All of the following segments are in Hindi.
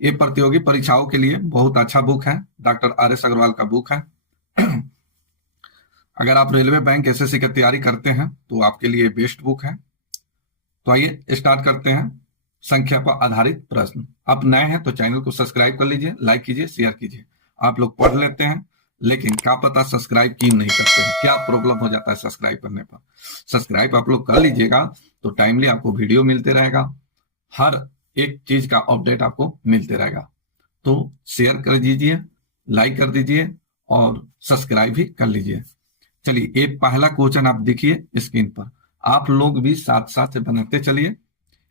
ये प्रतियोगी परीक्षाओं के लिए बहुत अच्छा बुक है, डॉक्टर RS अग्रवाल का बुक है। अगर आप रेलवे बैंक SSC की तैयारी करते हैं तो आपके लिए बेस्ट बुक है। तो आइए स्टार्ट करते हैं। संख्या पर आधारित प्रश्न। आप नए हैं तो चैनल को सब्सक्राइब कर लीजिए, लाइक कीजिए, शेयर कीजिए। आप लोग पढ़ लेते हैं लेकिन क्या पता सब्सक्राइब क्यों नहीं करते हैं, क्या प्रॉब्लम हो जाता है सब्सक्राइब करने पर। सब्सक्राइब आप लोग कर लीजिएगा तो टाइमली आपको वीडियो मिलते रहेगा, हर एक चीज का अपडेट आपको मिलते रहेगा। तो शेयर कर दीजिए, लाइक कर दीजिए और सब्सक्राइब भी कर लीजिए। चलिए, ये पहला क्वेश्चन आप देखिए स्क्रीन पर। आप लोग भी साथ साथ बनाते चलिए,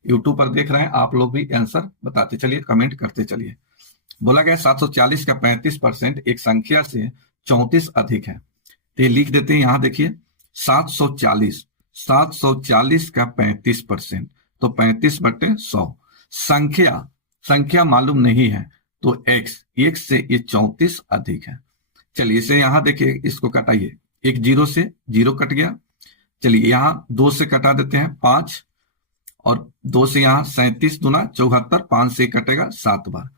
यूट्यूब पर देख रहे हैं आप लोग भी आंसर बताते चलिए, कमेंट करते चलिए। बोला गया 740 का 35% एक संख्या से 34 अधिक है। तो ये लिख देते हैं, यहां देखिए 740 का 35%, तो 35/100। संख्या मालूम नहीं है तो x से ये 34 अधिक है। चलिए इसे यहां देखिए, इसको कटाइए। एक 0 से 0 कट गया। चलिए यहां 2 से कटा देते हैं 5, और 2 से यहां 37 दूना 74, 5 से कटेगा 7 बार।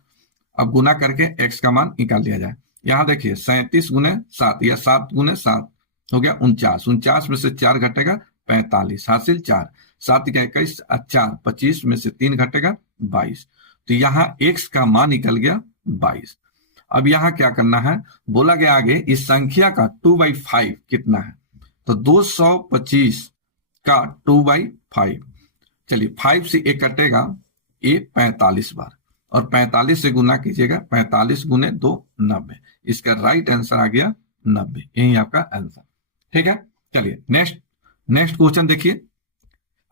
अब गुना करके x का मान निकाल लिया जाए। यहां देखिए 37 गुने 7 या 7 गुने 7 हो गया 49। 49 में से 4 घटेगा 45, हासिल 4। 7 का 21, 4 25 में से 3 घटेगा 22। तो यहाँ x का मान निकल गया 22। अब यहाँ क्या करना है, बोला गया आगे इस संख्या का 2/5 कितना है, तो 225 का 2/5। चलिए 5 से 1 कटेगा, ये 45 बार, और 45 से गुना कीजिएगा, 45 गुने 2 90। इसका राइट आंसर आ गया 90। यही आपका आंसर, ठीक है। चलिए नेक्स्ट क्वेश्चन देखिए।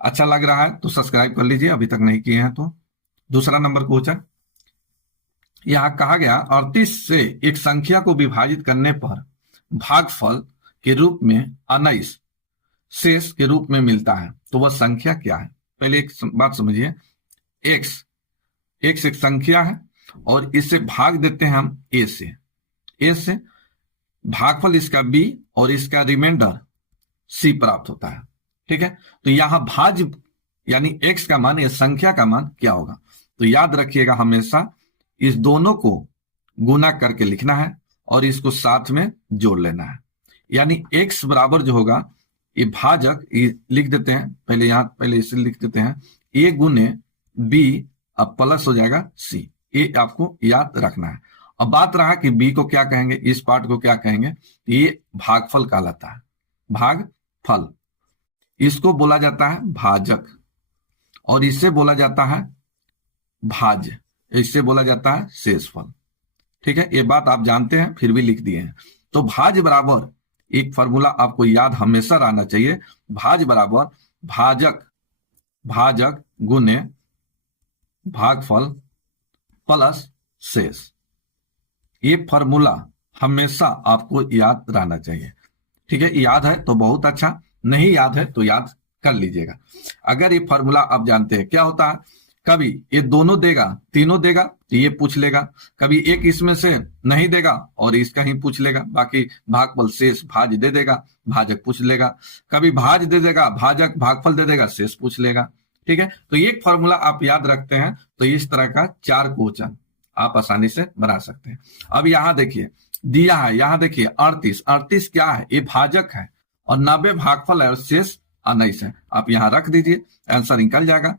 अच्छा लग रहा है तो सब्सक्राइब कर लीजिए, अभी तक नहीं किए हैं तो। दूसरा नंबर क्वेश्चन, यहां कहा गया 38 से एक संख्या को विभाजित करने पर भागफल के रूप में 19 शेष के रूप में मिलता है, तो वह संख्या क्या है। पहले एक बात समझिए, x एक संख्या है और इसे भाग देते हैं हम a से भागफल इसका b और इसका रिमाइंडर c प्राप्त होता है, ठीक है। तो यहां भाज्य यानी x का मान या संख्या का मान क्या होगा, तो याद रखिएगा हमेशा इस दोनों को गुना करके लिखना है और इसको साथ में जोड़ लेना है। यानी x बराबर जो होगा, ये भाजक ये लिख देते हैं, पहले इसे लिख देते हैं a गुने b, अब प्लस हो जाएगा c। ये आपको याद रखना है। अब बात रहा कि b को क्या कहेंगे, इस पार्ट को क्या कहेंगे, ये भागफल कहलाता है, भागफल। इसको बोला जाता है भाजक और इसे बोला जाता है भाज्य, इससे बोला जाता है शेषफल, ठीक है। ये बात आप जानते हैं फिर भी लिख दिए हैं। तो भाज्य बराबर एक फॉर्मूला आपको याद हमेशा रहना चाहिए, भाज्य बराबर भाजक गुने भागफल प्लस शेष। ये फॉर्मूला हमेशा आपको याद रहना चाहिए, ठीक है। याद है तो बहुत अच्छा, नहीं याद है तो याद कर लीजिएगा। अगर ये फॉर्मूला आप जानते हैं, क्या होता है, कभी ये दोनों देगा, तीनों देगा तो ये पूछ लेगा, कभी एक इसमें से नहीं देगा और इसका ही पूछ लेगा, बाकी भागफल शेष भाज्य दे देगा, भाजक पूछ लेगा, कभी भाज्य दे देगा, भाजक भागफल दे देगा, शेष पूछ लेगा, ठीक है। तो ये फॉर्मूला आप याद रखते हैं तो इस तरह का 4 क्वेश्चन आप आसानी से बना सकते हैं। अब यहां देखिए दिया है, यहां देखिए 38 क्या है, ये भाजक है और 90 भागफल है और शेष 19 है। आप यहां रख दीजिए, आंसर निकल जाएगा।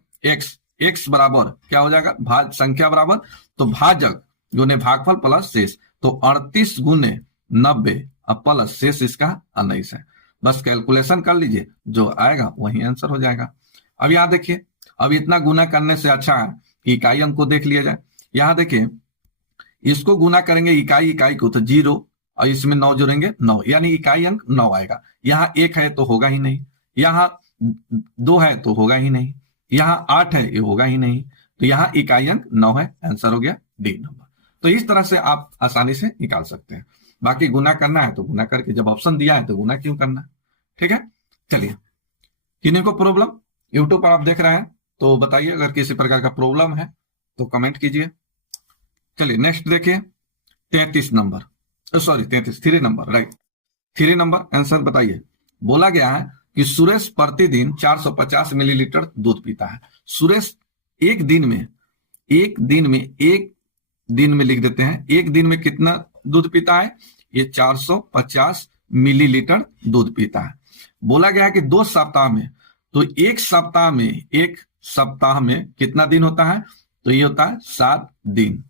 x बराबर क्या हो जाएगा, संख्या बराबर तो भाजक गुने भागफल प्लस शेष, तो 38 गुने 90 अब प्लस शेष इसका 19 है। बस कैलकुलेशन कर लीजिए, जो आएगा वही आंसर हो जाएगा। अब यहां देखिए, अब इतना गुना करने से अच्छा है कि इकाई अंक को देख लिया जाए। यहां देखिए इसको गुना करेंगे इकाई को तो 0 और इसमें 9 जोड़ेंगे 9, यानी इकाई अंक 9 आएगा। यहाँ 1 है तो होगा ही नहीं, यहाँ 2 है तो होगा ही नहीं, यहाँ 8 है ये होगा ही नहीं, तो यहाँ इकाई अंक 9 है, आंसर हो गया डी नंबर। तो इस तरह से आप आसानी से निकाल सकते हैं। बाकी गुना करना है तो गुना करके, जब ऑप्शन दिया है तो गुना क्यों करना, ठीक है। चलिए, किन्हीं को प्रॉब्लम यूट्यूब पर आप देख रहे हैं तो बताइए, अगर किसी प्रकार का प्रॉब्लम है तो कमेंट कीजिए। चलिए नेक्स्ट देखिए 3 नंबर, राइट। 3 नंबर आंसर बताइए। बोला गया है कि सुरेश प्रतिदिन 450 मिलीलीटर दूध पीता है। सुरेश एक दिन में 1 दिन में लिख देते हैं। एक दिन में कितना दूध पीता है? ये 450 मिलीलीटर दूध पीता है। बोला गया है कि 2 सप्ताह में, तो एक सप्ताह में कितना दिन होता है? तो ये होता है 7 दिन।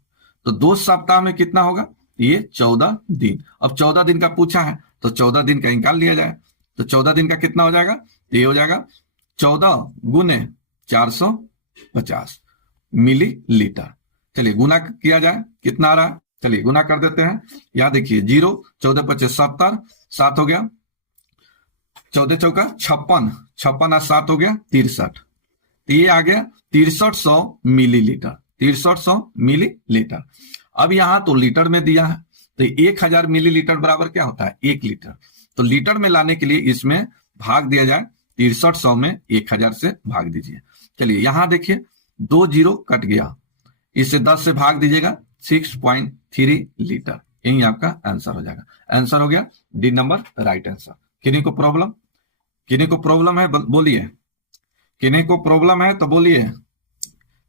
तो 2 सप्ताह में कितना होगा? ये 14 दिन। अब 14 दिन का पूछा है तो 14 दिन का निकाल लिया जाए। तो 14 दिन का कितना हो जाएगा? तो ये हो जाएगा 14 गुने 450 मिलीलीटर। चलिए गुना किया जाए, कितना आ रहा है? चलिए गुना कर देते हैं। यहां देखिए 0, 14 25 70, 7 हो गया, 14 चौका 56, 56 और 7 हो गया 63। तो ये आ गया 6300 मिलीलीटर, 6300 मिलीलीटर। अब यहां तो लीटर में दिया है, तो 1000 मिलीलीटर बराबर क्या होता है? 1 लीटर। तो लीटर में लाने के लिए इसमें भाग दिया जाए, 6300 में 1000 से भाग दीजिए। चलिए यहां देखिए 2 जीरो कट गया, इसे 10 से भाग दीजिएगा, 6.3 लीटर। यही आपका आंसर हो जाएगा। आंसर हो गया डी नंबर राइट आंसर। किन्हीं को प्रॉब्लम है बोलिए, किन्हीं को प्रॉब्लम है तो बोलिए।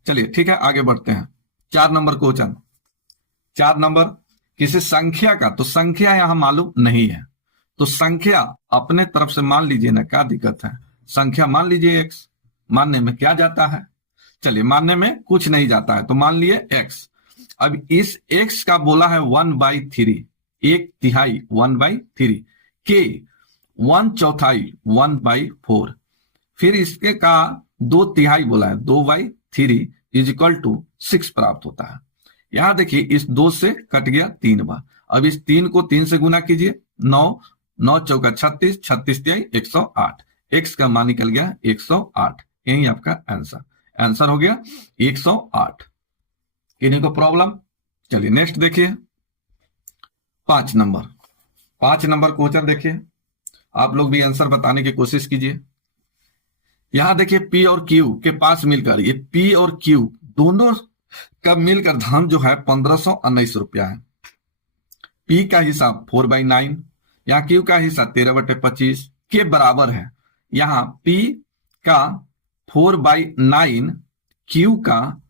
चलिए ठीक है, आगे बढ़ते हैं। 4 नंबर क्वेश्चन। 4 नंबर किसी संख्या का, तो संख्या यहां मालूम नहीं है, तो संख्या अपने तरफ से मान लीजिए ना, क्या दिक्कत है? संख्या मान लीजिए x, मानने में क्या जाता है? चलिए मानने में कुछ नहीं जाता है, तो मान लिए x। अब इस x का बोला है 1/3, 1/3, 1/3, के 1/4, 1/4, फिर इसके का 2/3 बोला है, 2/3 इज इक्वल टू 6 प्राप्त होता है। यहां देखिए इस 2 से कट गया 3 बार। अब इस 3 को 3 से गुना कीजिए, 9, 9 चौका 36, 36 तिहाई 108, x का मान निकल गया 108। यही आपका आंसर, आंसर हो गया 108। किन्हीं को प्रॉब्लम? चलिए नेक्स्ट देखिए 5 नंबर। 5 नंबर क्वेश्चन देखिए, आप लोग भी आंसर बताने की कोशिश कीजिए। यहां देखिए P और Q के पास मिलकर, ये P और Q दोनों का मिलकर धन जो है 1519 रुपया है। P का हिसाब 4/9, यहाँ Q का हिस्सा 13/25 के बराबर है। यहाँ P का 4/9, Q का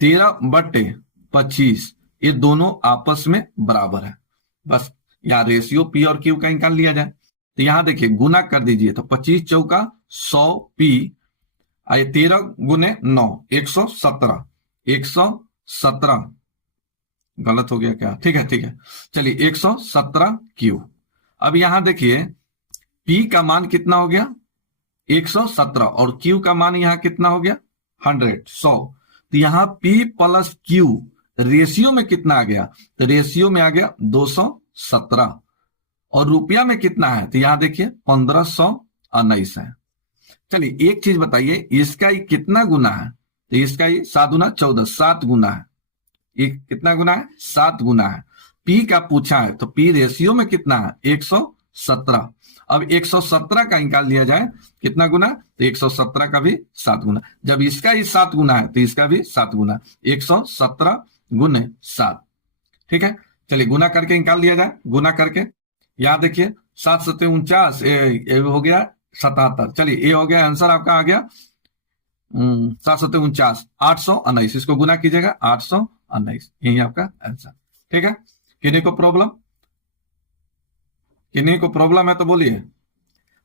13/25, ये दोनों आपस में बराबर है। बस यहाँ रेशियो P और Q का निकाल लिया जाए। तो यहां देखिए गुना कर दीजिए, तो 25 चौका 100P, 13 गुने 9, 117, 117, गलत हो गया क्या? ठीक है, चलिए 117 Q। अब यहां देखिए P का मान कितना हो गया? 117, और Q का मान यहां कितना हो गया? 100। तो यहां P प्लस Q रेशियो में कितना आ गया? तो रेशियो में आ गया 217, और रुपया में कितना है? तो यहां देखिए 1519 है। चलिए एक चीज बताइए, इसका ही कितना गुना है? तो इसका ही 7 गुना 14, 7 गुना है। ये कितना गुना है? 7 गुना है। P का पूछा है, तो P रेशियो में कितना है? 117। अब 117 का निकाल लिया जाए, कितना गुना? तो 117 का भी 7 गुना। जब इसका ही 7 गुना है तो इसका भी 7 गुना, 117 गुने 7। ठीक है, चलिए गुना करके निकाल लिया जाए। गुना करके यहां देखिए 7 7 49, हो गया 77। चलिए ये हो गया आंसर आपका, आ गया 7 7 49, 819। इसको गुना कीजिएगा, 819, यही आपका आंसर। ठीक है, किन्हीं को प्रॉब्लम? किन्हीं को प्रॉब्लम है तो बोलिए।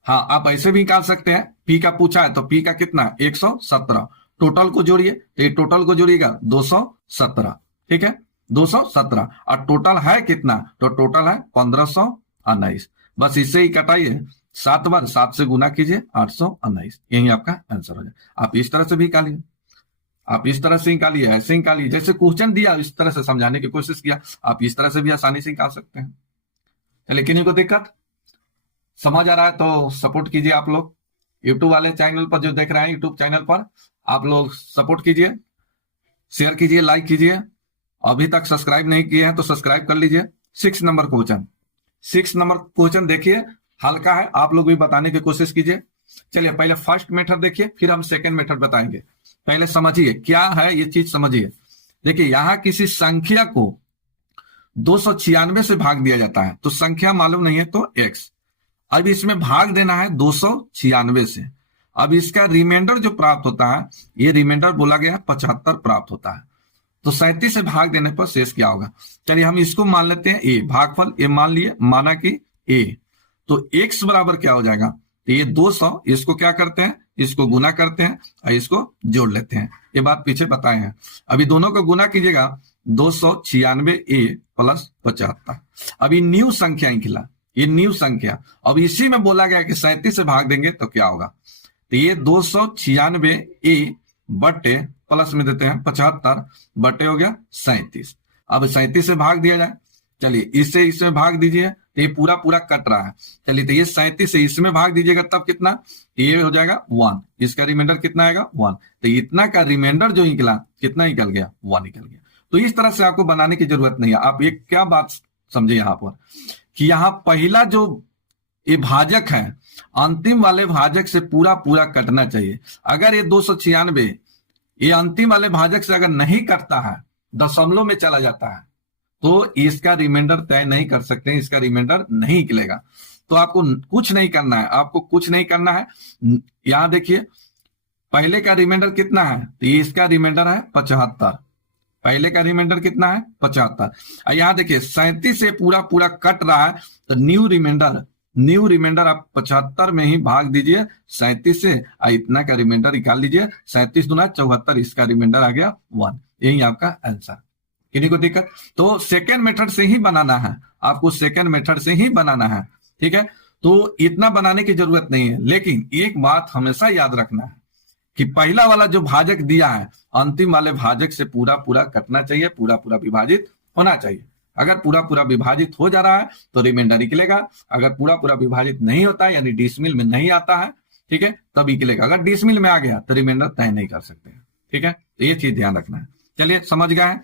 हाँ, आप ऐसे भी निकाल सकते हैं। P का पूछा है तो P का कितना? 117। टोटल को जोड़िए, तो ये टोटल को जोड़िएगा 217। ठीक है, 217, और टोटल है कितना? तो टोटल है 1519। बस इससे ही कटाइए, 7 बार 7 से गुना कीजिए, 819, यही आपका आंसर हो जाए। आप इस तरह से भी निकालिए, आप इस तरह से निकालिए, ऐसे निकालिए, जैसे क्वेश्चन दिया इस तरह से समझाने की कोशिश किया, आप इस तरह से भी आसानी से निकाल सकते हैं। चलिए किन्हीं को दिक्कत समझ आ रहा है तो सपोर्ट कीजिए। आप लोग यूट्यूब वाले चैनल पर जो देख रहे हैं, यूट्यूब चैनल पर आप लोग सपोर्ट कीजिए, शेयर कीजिए, लाइक कीजिए। अभी तक सब्सक्राइब नहीं किए हैं तो सब्सक्राइब कर लीजिए। 6 नंबर क्वेश्चन, 6 नंबर क्वेश्चन देखिए, हल्का है, आप लोग भी बताने की कोशिश कीजिए। चलिए पहले फर्स्ट मेथड देखिए, फिर हम सेकंड मेथड बताएंगे। पहले समझिए क्या है ये चीज, समझिए। देखिए यहां किसी संख्या को 296 से भाग दिया जाता है, तो संख्या मालूम नहीं है तो x। अब इसमें भाग देना है 296 से। अब इसका रिमाइंडर जो प्राप्त होता है, ये रिमाइंडर बोला गया 75 प्राप्त होता है। तो 37 से भाग देने पर शेष क्या होगा? चलिए हम इसको मान लेते हैं ए, भागफल ए मान लिए, माना कि ए, तो x बराबर क्या हो जाएगा? तो ये 200, इसको क्या करते हैं, इसको गुना करते हैं और इसको जोड़ लेते हैं। ये बात पीछे बताए हैं। अभी दोनों को गुना कीजिएगा, 296 a प्लस 75। अभी न्यू संख्या निकला, ये न्यू संख्या। अब इसी में बोला गया कि 37 से भाग देंगे तो क्या होगा? तो ये 296 a बटे प्लस में देते हैं 75 बटे हो गया 37। अब 37 से भाग दिया जाए, चलिए इससे इसमें भाग दीजिए तो ये पूरा पूरा कट रहा है। चलिए तो ये 37 से इसमें भाग दीजिएगा तब कितना? ये हो जाएगा 1, इसका रिमाइंडर कितना आएगा? 1। तो इतना का रिमाइंडर जो निकला कितना निकल गया? 1 निकल गया। तो इस तरह से आपको बनाने की जरूरत नहीं है। आप ये क्या बात समझे यहाँ पर कि यहाँ पहला जो ये भाजक है, अंतिम वाले भाजक से पूरा पूरा कटना चाहिए। अगर ये 296 ये अंतिम वाले भाजक से अगर नहीं कटता है, दशमलव में चला जाता है, तो इसका रिमाइंडर तय नहीं कर सकते हैं, इसका रिमाइंडर नहीं निकलेगा। तो आपको कुछ नहीं करना है, आपको कुछ नहीं करना है। यहां देखिए पहले का रिमाइंडर कितना है? तो ये इसका रिमाइंडर है 75। पहले का रिमाइंडर कितना है? 75। यहां देखिए 37 से पूरा पूरा कट रहा है, तो न्यू रिमाइंडर आप 75 में ही भाग दीजिए 37 से, इतना का रिमाइंडर निकाल लीजिए। 37 दूना 74, इसका रिमाइंडर आ गया 1। यही आपका आंसर। किसी को दिक्कत? तो सेकेंड मेथड से ही बनाना है, आपको सेकेंड मेथड से ही बनाना है, ठीक है। तो इतना बनाने की जरूरत नहीं है। लेकिन एक बात हमेशा याद रखना है कि पहला वाला जो भाजक दिया है, अंतिम वाले भाजक से पूरा पूरा कटना चाहिए, पूरा पूरा विभाजित होना चाहिए। अगर पूरा पूरा विभाजित हो जा रहा है तो रिमाइंडर निकलेगा। अगर पूरा पूरा विभाजित नहीं होता है, यानी डिसमिल में नहीं आता है, ठीक है, तब निकलेगा। अगर डिसमिल में आ गया तो रिमाइंडर तय नहीं कर सकते, ठीक है। तो ये चीज ध्यान रखना है। चलिए समझ गए।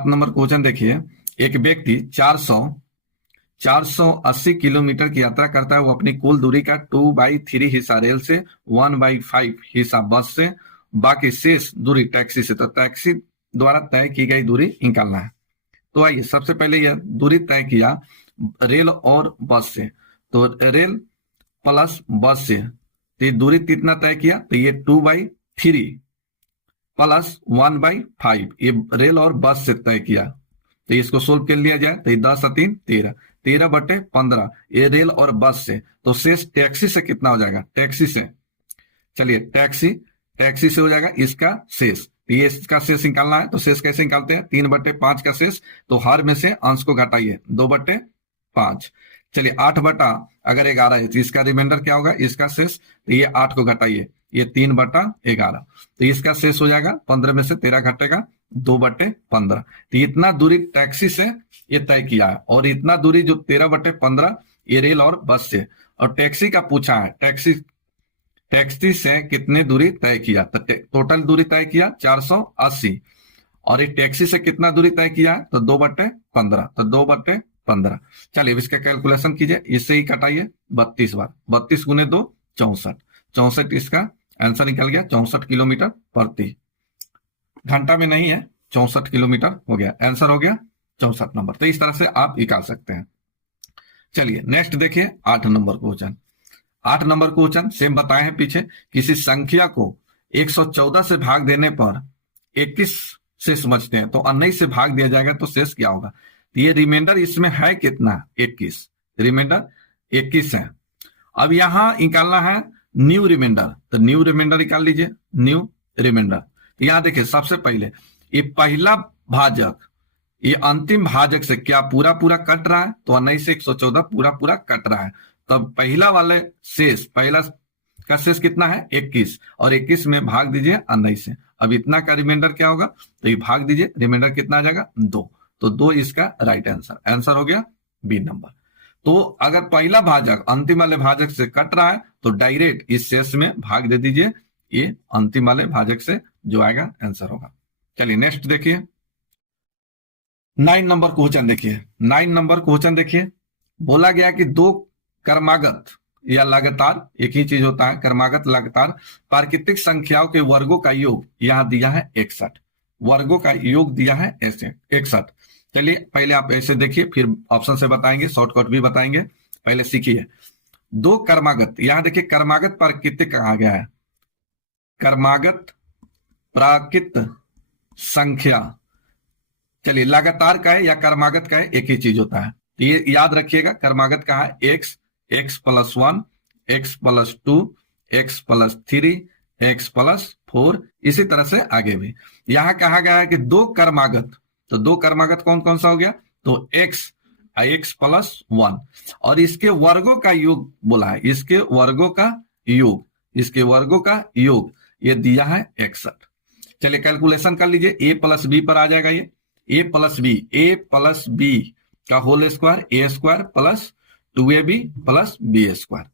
नंबर क्वेश्चन देखिए, एक व्यक्ति 480 किलोमीटर की यात्रा करता है। वो अपनी कुल दूरी का 2/3 हिस्सा रेल से, 1/5 हिस्सा बस से, बाकी शेष दूरी टैक्सी से। तो टैक्सी द्वारा तय की गई दूरी निकालना है। तो आइए सबसे पहले यह दूरी तय किया रेल और बस से, तो रेल प्लस बस से, तो ये दूरी कितना तय किया? तो ये 2/3 प्लस 1/5 ये रेल और बस से तय किया। तो इसको सोल्व कर लिया जाए तो 10 और 3 13, 13/15 ये रेल और बस से। तो शेष टैक्सी से कितना हो जाएगा? टैक्सी से, चलिए टैक्सी से हो जाएगा इसका शेष। तो ये इसका शेष निकालना है, तो शेष कैसे निकालते हैं? 3/5 का शेष, तो हर में से अंश को घटाइए, 2/5। चलिए 8/11 है, तो इसका रिमाइंडर क्या होगा? इसका शेष, तो ये 8 को घटाइए, ये 3/11, तो इसका शेष हो जाएगा 15 में से 13 घटेगा 2/15। तो इतना दूरी टैक्सी से ये तय किया है, और इतना दूरी जो 13/15 ये रेल और बस से। और टैक्सी का पूछा है, टैक्सी से कितने दूरी तय किया? तो टोटल दूरी तय किया 480, और ये टैक्सी से कितना दूरी तय किया? तो 2/15, तो 2/15। चलिए इसका कैलकुलेशन कीजिए, इससे ही कटाइए 32 बार, 32 गुने 2 64, 64 इसका आंसर निकल गया। 64 किलोमीटर प्रति घंटा में नहीं है, 64 किलोमीटर हो गया, आंसर हो गया 64 नंबर। तो इस तरह से आप निकाल सकते हैं। चलिए नेक्स्ट देखिए 8 number question. 8 number question same बताए हैं पीछे। किसी संख्या को 114 से भाग देने पर 21 से समझते हैं, तो 19 से भाग दिया जाएगा तो शेष क्या होगा? ये रिमाइंडर इसमें है कितना? 21, रिमाइंडर 21 है। अब यहां निकालना है न्यू रिमाइंडर, तो न्यू रिमाइंडर निकाल लीजिए, न्यू रिमाइंडर। यहां देखिए सबसे पहले ये पहला भाजक ये अंतिम भाजक से क्या पूरा पूरा कट रहा है? तो 19 से 114 पूरा पूरा कट रहा है। तब पहला वाले शेष, पहला का शेष कितना है? 21, और 21 में भाग दीजिए 19 से। अब इतना का रिमाइंडर क्या होगा? तो ये भाग दीजिए, रिमाइंडर कितना आ जाएगा? 2, तो 2 इसका राइट आंसर, आंसर हो गया बी नंबर। तो अगर पहला भाजक अंतिम वाले भाजक से कट रहा है तो डायरेक्ट इस शेष में भाग दे दीजिए, ये अंतिम वाले भाजक से जो आएगा आंसर होगा। चलिए नेक्स्ट देखिए 9 नंबर क्वेश्चन देखिए। 9 नंबर क्वेश्चन देखिए, बोला गया कि 2 क्रमागत या लगातार, एक ही चीज होता है, क्रमागत लगातार प्राकृतिक संख्याओं के वर्गों का योग यहां दिया है 61, वर्गों का योग दिया है ऐसे 61। चलिए पहले आप ऐसे देखिए, फिर ऑप्शन से बताएंगे, शॉर्टकट भी बताएंगे, पहले सीखिए। 2 क्रमागत, यहां देखिए क्रमागत प्राकृतिक कहा गया है, क्रमागत प्राकृत संख्या, चलिए लगातार का है या क्रमागत का है, एक ही चीज होता है, तो ये याद रखिएगा। क्रमागत का है x, x plus 1, x plus 2, x plus 3, x plus 4, इसी तरह से आगे भी। यहां कहा गया है कि दो क्रमागत, तो दो क्रमागत कौन कौन सा हो गया, तो एक्स, एक्स प्लस 1 और इसके वर्गों का योग बोला है, इसके वर्गों का योग, इसके वर्गों का योग ये दिया है 61। चलिए कैलकुलेशन कर लीजिए, ए प्लस बी पर आ जाएगा ये, ए प्लस बी का whole square, A square plus 2ab plus B square.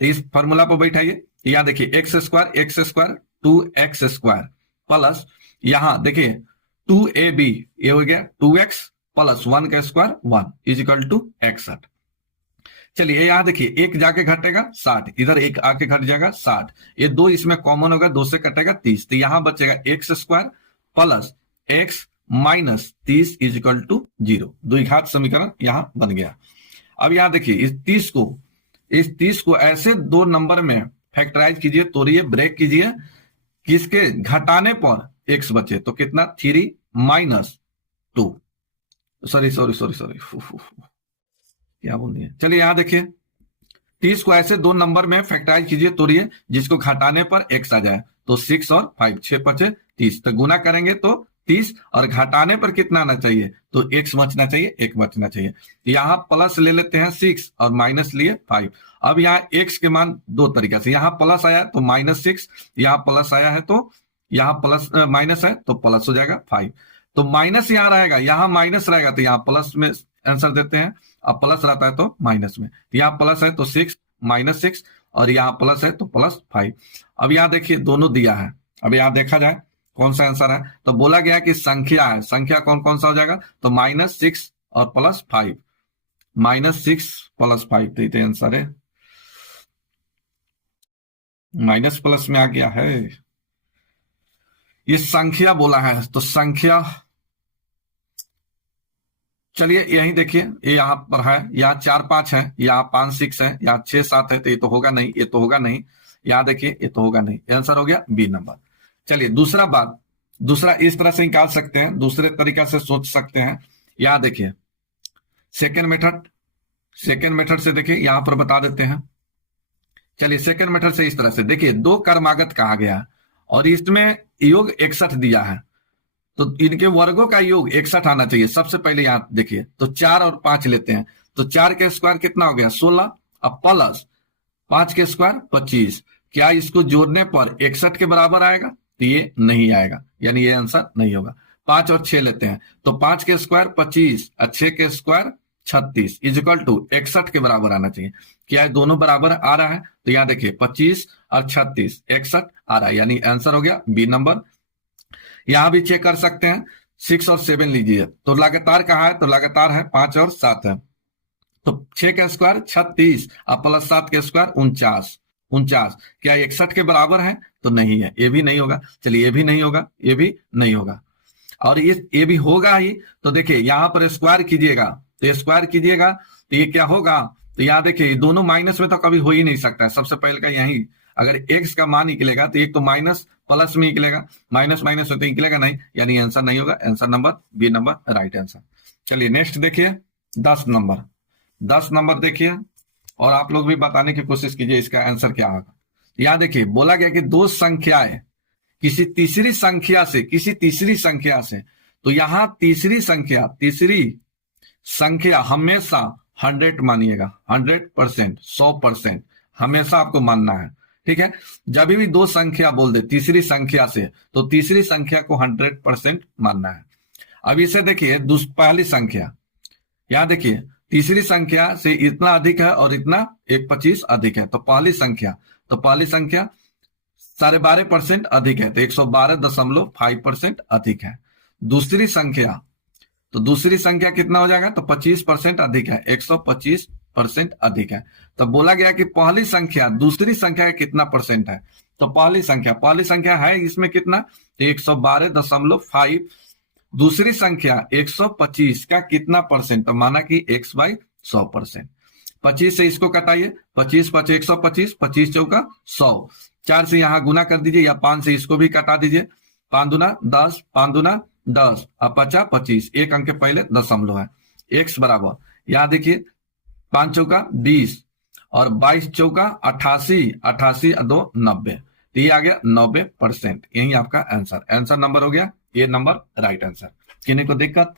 तो इस फॉर्मूला पर बैठाइए, यहां देखिए x square 2x square plus यहां देखिए 2ab, ये हो गया 2x प्लस 1 का स्क्वायर 1 इज इक्वल टू 61। चलिए यहां देखिए एक जाके घटेगा 60, इधर एक आके घट जाएगा 60, ये दो इसमें कॉमन होगा, 2 से कटेगा 30, तो यहां बचेगा x square plus x minus 30 is equal to 0। द्विघात समीकरण यहां बन गया। अब यहां देखिए इस 30 को ऐसे दो नंबर में फैक्टराइज कीजिए, तोड़िए, ब्रेक कीजिए, किसके घटाने पर एक्स बचे, तो कितना 3 माइनस 2, सॉरी क्या बोल दिया। चलिए यहां देखिए 30 को ऐसे दो नंबर में फैक्टराइज कीजिए, तोड़िए, जिसको घटाने पर एक्स आ जाए, तो 6 और 5, 6 बचे 30, तो गुना करेंगे तो 30 और घटाने पर कितना आना चाहिए, तो एक्स बचना चाहिए, एक बचना चाहिए। यहां प्लस ले लेते हैं 6 और माइनस लिए 5। अब यहाँ एक्स के मान दो तरीका से, यहां प्लस आया तो -6, यहां प्लस आया है तो यहां प्लस माइनस है तो प्लस हो जाएगा 5, तो माइनस यहां रहेगा, यहां माइनस रहेगा तो यहां प्लस में आंसर देते हैं, अब प्लस रहता है तो माइनस में, यहां प्लस है तो 6 -6 और यहां प्लस है तो +5। अब यहां देखिए दोनों दिया है, अब यहां देखा जाए कौन सा आंसर है, तो बोला गया कि संख्या है, संख्या कौन कौन सा हो जाएगा, तो -6 और +5, -6 +5, तो ये आंसर है, माइनस प्लस में आ गया है, ये संख्या बोला है तो संख्या। चलिए यही देखिए, ये यहां पर है, यहाँ 4 5 है, यहाँ 5 6 है, यहाँ 6 7 है, तो ये तो होगा नहीं, ये तो होगा नहीं, यहाँ देखिए ये तो होगा नहीं, आंसर हो गया बी नंबर। चलिए दूसरा इस तरह से निकाल सकते हैं, दूसरे तरीका से सोच सकते हैं। यहां देखिए सेकेंड मेथड से देखिए यहां पर बता देते हैं। चलिए सेकेंड मेथड से इस तरह से देखिए, दो क्रमागत कहा गया और इसमें योग 61 दिया है, तो इनके वर्गों का योग 61 आना चाहिए। सबसे पहले यहां देखिए, तो 4 और 5 लेते हैं, तो 4 के स्क्वायर कितना हो गया 16, अब प्लस 5 के स्क्वायर 25, क्या इसको जोड़ने पर 61 के बराबर आएगा, तो ये नहीं आएगा, यानी ये आंसर नहीं होगा। 5 और 6 लेते हैं, तो 5 के स्क्वायर 25 और 6 के स्क्वायर 36 इज इक्वल टू 61 के बराबर आना चाहिए। क्या है दोनों बराबर आ रहा है, तो यहां देखिए 25 और 36 61 आ रहा है, यानी आंसर हो गया बी नंबर। यहां भी चेक कर सकते हैं, 6 और 7 लीजिए, तो लगातार कहा है, तो लगातार है 5 और 7 है, तो 6 का स्क्वायर 36 और प्लस 7 के स्क्वायर 49, क्या 61 के बराबर है, तो नहीं है, ये भी नहीं होगा। चलिए ये भी नहीं होगा, ये भी नहीं होगा, और ये भी होगा ही, तो देखिए यहां पर स्क्वायर कीजिएगा, तो स्क्वायर कीजिएगा तो ये क्या होगा, तो यहां देखिए दोनों माइनस में तो कभी हो ही नहीं सकता है। सबसे पहले का यही, अगर एक्स का मान निकलेगा तो एक तो माइनस प्लस में निकलेगा, माइनस माइनस होते निकलेगा नहीं, यानी आंसर नहीं होगा, answer number B number right answer. चलिए नेक्स्ट देखिए 10 नंबर देखिए, और आप लोग भी बताने की कोशिश कीजिए इसका आंसर क्या होगा। यहां देखिए बोला गया कि दो संख्याएं किसी तीसरी संख्या से, तो यहां तीसरी संख्या हमेशा 100 मानिएगा, 100%, 100% हमेशा आपको मानना है, ठीक है। जब भी दो संख्या बोल दे तीसरी संख्या से, तो तीसरी संख्या को 100% मानना है। अब इसे देखिए पहली संख्या, यहां देखिए तीसरी संख्या से इतना अधिक है और इतना 125 अधिक है, तो पहली संख्या 12.5% अधिक है, तो 112.5% अधिक है। दूसरी संख्या कितना हो जाएगा, तो 25% अधिक है, 125% अधिक है। तो बोला गया कि पहली संख्या दूसरी संख्या का कितना परसेंट है, तो पहली संख्या है इसमें कितना, तो 112.5, दूसरी संख्या 125 का कितना परसेंट, तो माना कि x/100%। 25 से इसको कटाइए, 25 5 125, 25 चौका 100, 4 से यहां गुना कर दीजिए, या 5 से इसको भी कटा दीजिए, 5 दूना 10, 5 दूना 10 और 50 25, एक अंक के पहले दशमलव है। x बराबर, यहां देखिए 5 चौका 20 और 22 चौका 88, 88 और 2 90, तो ये आ गया 90%। यही आपका आंसर, आंसर नंबर हो गया ये नंबर राइट आंसर। किन्हीं को दिक्कत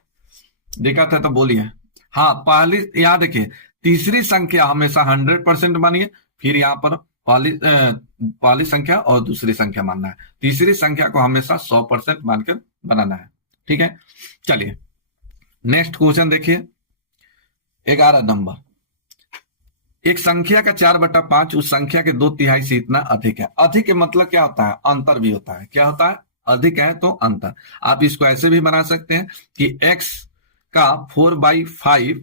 है तो बोलिए। हाँ, पहली यहां देखिए तीसरी संख्या हमेशा 100% मानिए, फिर यहाँ पर पहली संख्या और दूसरी संख्या मानना है, तीसरी संख्या को हमेशा 100% मानकर बनाना है। ठीक है, चलिए नेक्स्ट क्वेश्चन देखिए 11 नंबर। एक संख्या का 4/5 उस संख्या के 2/3 से इतना अधिक है। अधिक के मतलब क्या होता है? अंतर भी होता है। क्या होता है? अधिक है तो अंतर। आप इसको ऐसे भी बना सकते हैं कि x का 4/5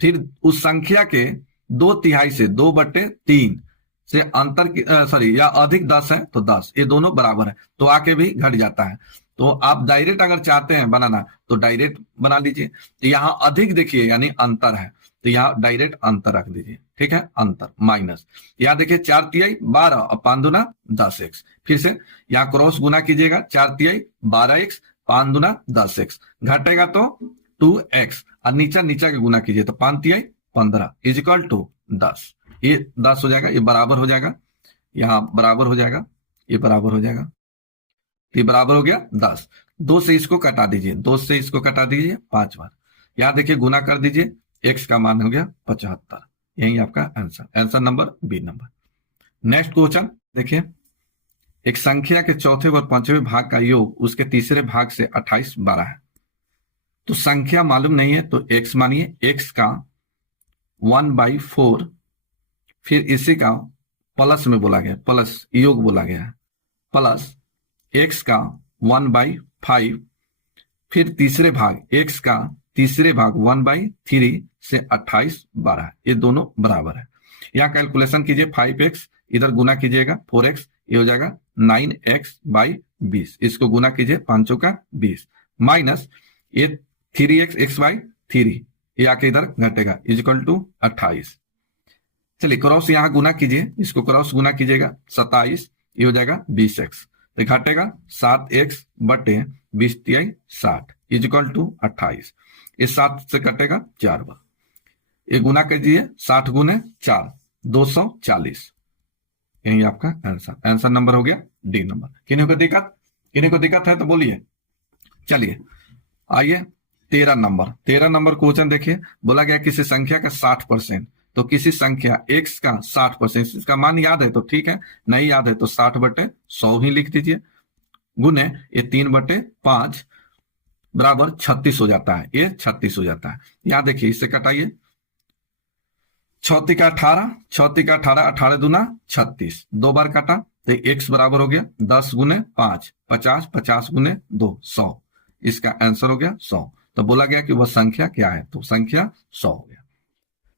फिर उस संख्या के 2/3 से 2/3 से अंतर सॉरी या अधिक 10 है तो 10, ये दोनों बराबर है तो आके भी घट जाता है। तो आप डायरेक्ट अगर चाहते हैं बनाना तो डायरेक्ट बना लीजिए। तो यहां अधिक देखिए यानी अंतर है, तो यहां डायरेक्ट अंतर रख दीजिए। ठीक है, अंतर माइनस, यहां देखिए 4/3 12 और 5 दूना 10x। फिर से यहां क्रॉस गुना कीजिएगा, 4/3 12x 5 दूना 10x, घटेगा तो 2x और नीचा के गुना कीजिए तो 5/3 15 इज इक्वल टू 10। ये 10 हो जाएगा, ये बराबर हो जाएगा, यहां बराबर हो जाएगा, ये बराबर हो जाएगा, ये बराबर हो गया 10। 2 से इसको कटा दीजिए, 2 से इसको कटा दीजिए 5 बार, यहां देखिए गुना कर दीजिए, x का मान हो गया 75। यही आपका answer, answer number B number. Next question देखिए, एक संख्या के चौथे और पांचवें भाग का योग उसके तीसरे भाग से 28 12 है। तो संख्या मालूम नहीं है तो x मानिए, x का 1/4 फिर इसी का प्लस में बोला गया, प्लस योग बोला गया है, प्लस x का 1/5 फिर तीसरे भाग x का तीसरे भाग 1/3 से 28 12, ये दोनों बराबर है। यहां कैलकुलेशन कीजिए, 5x इधर गुना कीजिएगा 4x, ये हो जाएगा 9x/20, इसको गुना कीजिए 5 चौका 20 माइनस ये 3x x/3, ये आके इधर घटेगा इज इक्वल टू 28। चलिए क्रॉस यहां गुना कीजिए, इसको क्रॉस गुना कीजिएगा 27, ये हो जाएगा 20x, तो घटेगा 7x/20 60 इज इक्वल टू 28। इस 7 से कटेगा 4 बार, ये गुना कीजिए 60 गुने 4 240, यही आपका आंसर, आंसर नंबर हो गया डी नंबर। किन्हीं को दिक्कत है तो बोलिए। चलिए आइए 13 नंबर क्वेश्चन देखिए, बोला गया किसी संख्या का 60%, तो किसी संख्या x का 60%, इसका मान याद है तो ठीक है, नहीं याद है तो 60/100 ही लिख दीजिए, गुने ये 3/5 बराबर 36 हो जाता है, ये 36 हो जाता है। यहां देखिए इसे कटाइए, 6 का 18, 6 का 18, 18 दूना 36, 2 बार काटा तो x बराबर हो गया 10 गुने 5 50, 50 गुने 2 100, इसका आंसर हो गया 100। तो बोला गया कि वह संख्या क्या है, तो संख्या 100 हो गया।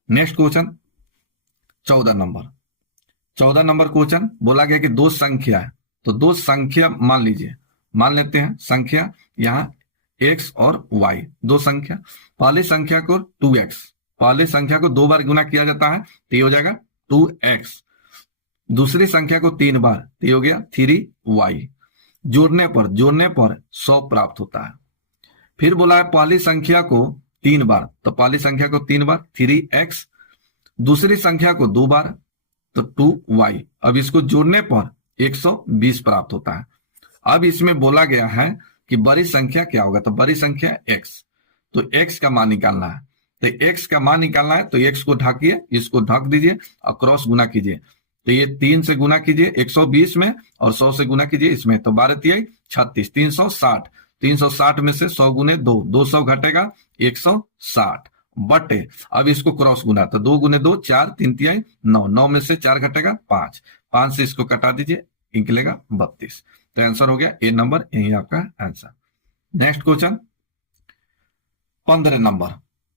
नेक्स्ट क्वेश्चन 14 नंबर क्वेश्चन, बोला गया कि दो संख्या है, तो दो संख्या मान लीजिए, मान लेते हैं संख्या यहां x और y, दो संख्या, पहली संख्या को 2x, पहली संख्या को 2 बार गुना किया जाता है तो ये हो जाएगा 2x, दूसरी संख्या को 3 बार तो ये हो गया 3y, जोड़ने पर 100 प्राप्त होता है। फिर बोला है पहली संख्या को 3 बार, तो पहली संख्या को 3 बार 3x, दूसरी संख्या को 2 बार तो 2y, अब इसको जोड़ने पर 120 प्राप्त होता है। अब इसमें बोला गया है कि बड़ी संख्या क्या होगा, तो बड़ी संख्या x, तो x का मान निकालना है, तो x का मान निकालना है तो x को ढकिए, इसको ढक दीजिए और क्रॉस गुना कीजिए, तो ये 3 से गुना कीजिए 120 में और 100 से गुना कीजिए इसमें, तो 12×3 36, 360, 360 में से 100 गुने 2 200 घटेगा 160 बटे, अब इसको क्रॉस गुना तो 2 गुने 2 4, 3×3 9, 9 में से 4 घटेगा 5, 5 से इसको कटा दीजिए, निकलेगा 32। तो आंसर हो गया ए नंबर, यही आपका आंसर। नेक्स्ट क्वेश्चन 15 नंबर,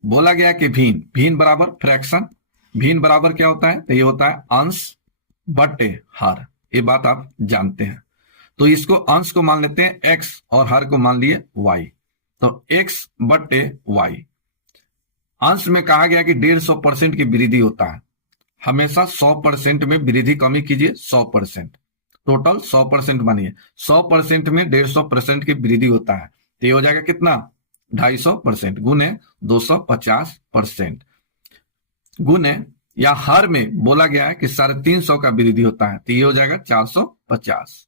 बोला गया कि भिन्न बराबर फ्रैक्शन, भिन्न बराबर क्या होता है, तो ये होता है अंश बटे हर, ये बात आप जानते हैं। तो इसको अंश को मान लेते हैं x और हर को मान लिए y, तो x बटे y। अंश में कहा गया कि 150% की वृद्धि होता है, हमेशा 100% में वृद्धि कमी कीजिए 100%, टोटल 100% मानिए, 100% में 150% की वृद्धि होता है, तो ये हो जाएगा कितना 250% गुने 250% गुने या हर में बोला गया है कि 350 का वृद्धि होता है, तो ये हो जाएगा 450